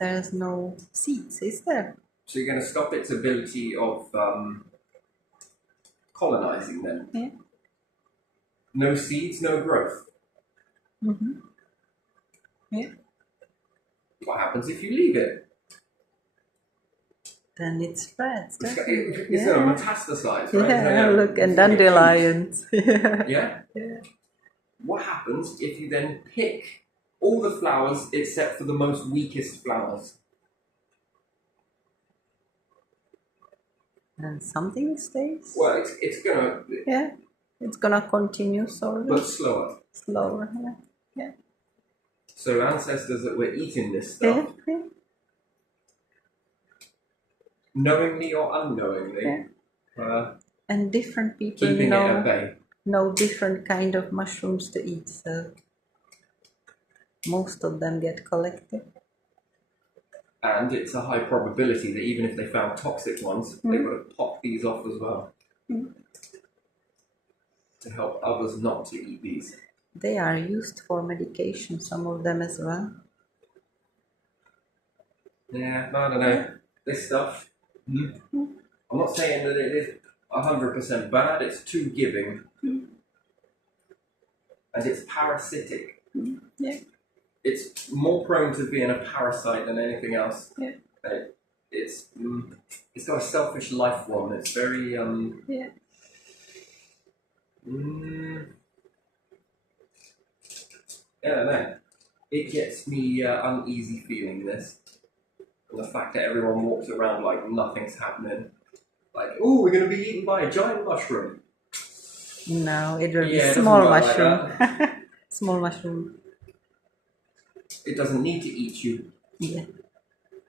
there's no seeds, is there? So you're going to stop its ability of colonizing them. Yeah. No seeds, no growth. Mm-hmm. Yeah. What happens if you leave it? Then it spreads. It's going to metastasize, right? Yeah, look, and dandelions. Yeah? Yeah. What happens if you then pick all the flowers except for the most weakest flowers? And something stays? Well, it's going to... Yeah, it's going to continue slowly. But slower. Slower, yeah. So ancestors that were eating this stuff, knowingly or unknowingly, and different people keeping it at bay. Know different kind of mushrooms to eat, so most of them get collected. And it's a high probability that even if they found toxic ones, they would pop these off as well to help others not to eat these. They are used for medication, some of them as well. Yeah, I don't know. This stuff, I'm not saying that it is 100% bad, it's too giving. And it's parasitic. Yeah. It's more prone to being a parasite than anything else. Yeah. It's got a selfish life form. It's very I don't know. It gets me uneasy feeling this. And the fact that everyone walks around like nothing's happening. Like, oh, we're going to be eaten by a giant mushroom. No, it will be small mushroom. Like small mushroom. It doesn't need to eat you. Yeah.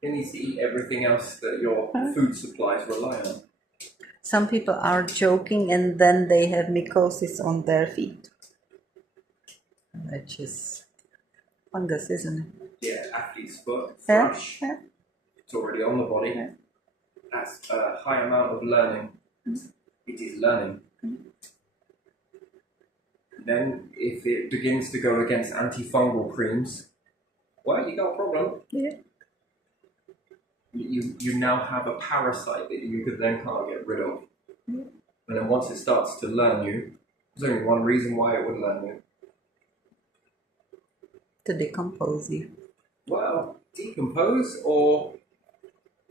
It needs to eat everything else that your food supplies rely on. Some people are joking and then they have mycosis on their feet. Which is fungus, isn't it? Yeah, athlete's foot, thrush. Yeah. It's already on the body. Yeah. That's a high amount of learning. It is learning. Then, if it begins to go against antifungal creams, well, you got a problem. Yeah. You now have a parasite that you could then can't get rid of. Yeah. And then once it starts to learn you, there's only one reason why it would learn you. To decompose you. Well, decompose or...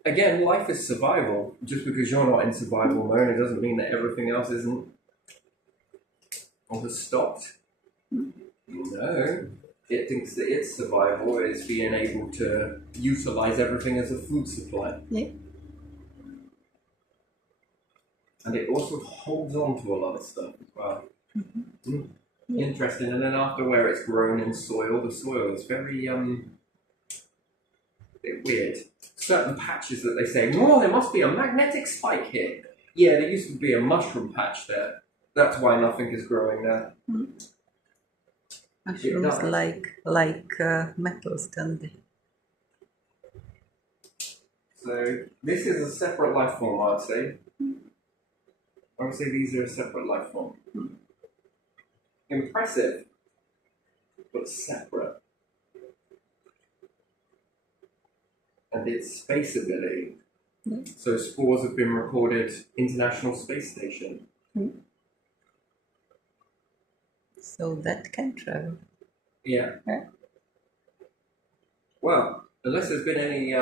Again, life is survival. Just because you're not in survival mode, it doesn't mean that everything else isn't or has stopped. No. It thinks that its survival is being able to utilize everything as a food supply. Yeah. And it also holds on to a lot of stuff as well. Yeah. Interesting. And then after where it's grown in soil, the soil is very bit weird. Certain patches that they say, oh, there must be a magnetic spike here. Yeah, there used to be a mushroom patch there. That's why nothing is growing there. Mushrooms like metals, don't they? So this is a separate life form, I would say. I would say these are a separate life form. impressive, but separate. And its space ability. So spores have been recorded International Space Station. So that can travel. Yeah. Well, unless there's been any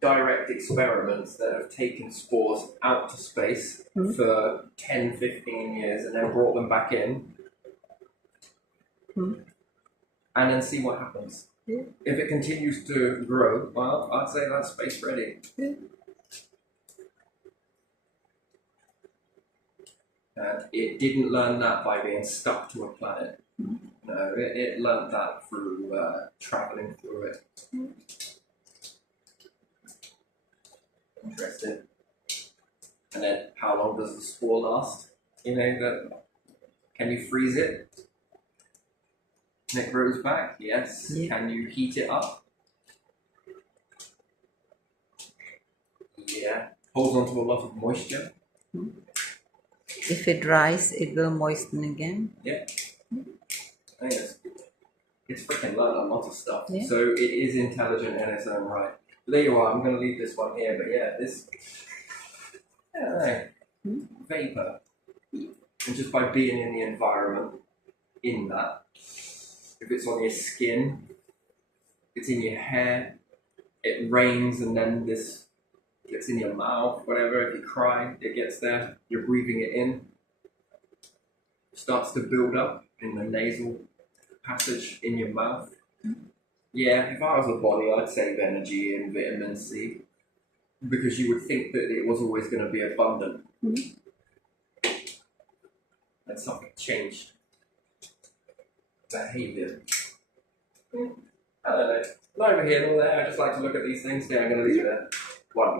direct experiments that have taken spores out to space for 10, 15 years and then brought them back in and then see what happens. Yeah. If it continues to grow, well, I'd say that's space ready. Yeah. It didn't learn that by being stuck to a planet. No, it learned that through traveling through it. Interesting. And then, how long does the spore last? You know, can you freeze it? And it grows back? Yes. Yeah. Can you heat it up? Yeah. Holds on to a lot of moisture. If it dries, it will moisten again. Yeah. I think it's freaking learned a lot of stuff. Yeah. So it is intelligent in its own right. But there you are. I'm going to leave this one here. But yeah, this vapor. And just by being in the environment, in that, if it's on your skin, it's in your hair, it rains and then this gets in your mouth, whatever. If you cry, it gets there. You're breathing it in. It starts to build up in the nasal passage in your mouth. Yeah, if I was a body, I'd save energy and vitamin C because you would think that it was always going to be abundant. And something changed. Behavior. I don't know. Not over here nor there. I just like to look at these things. Yeah, I'm going to leave it there. One.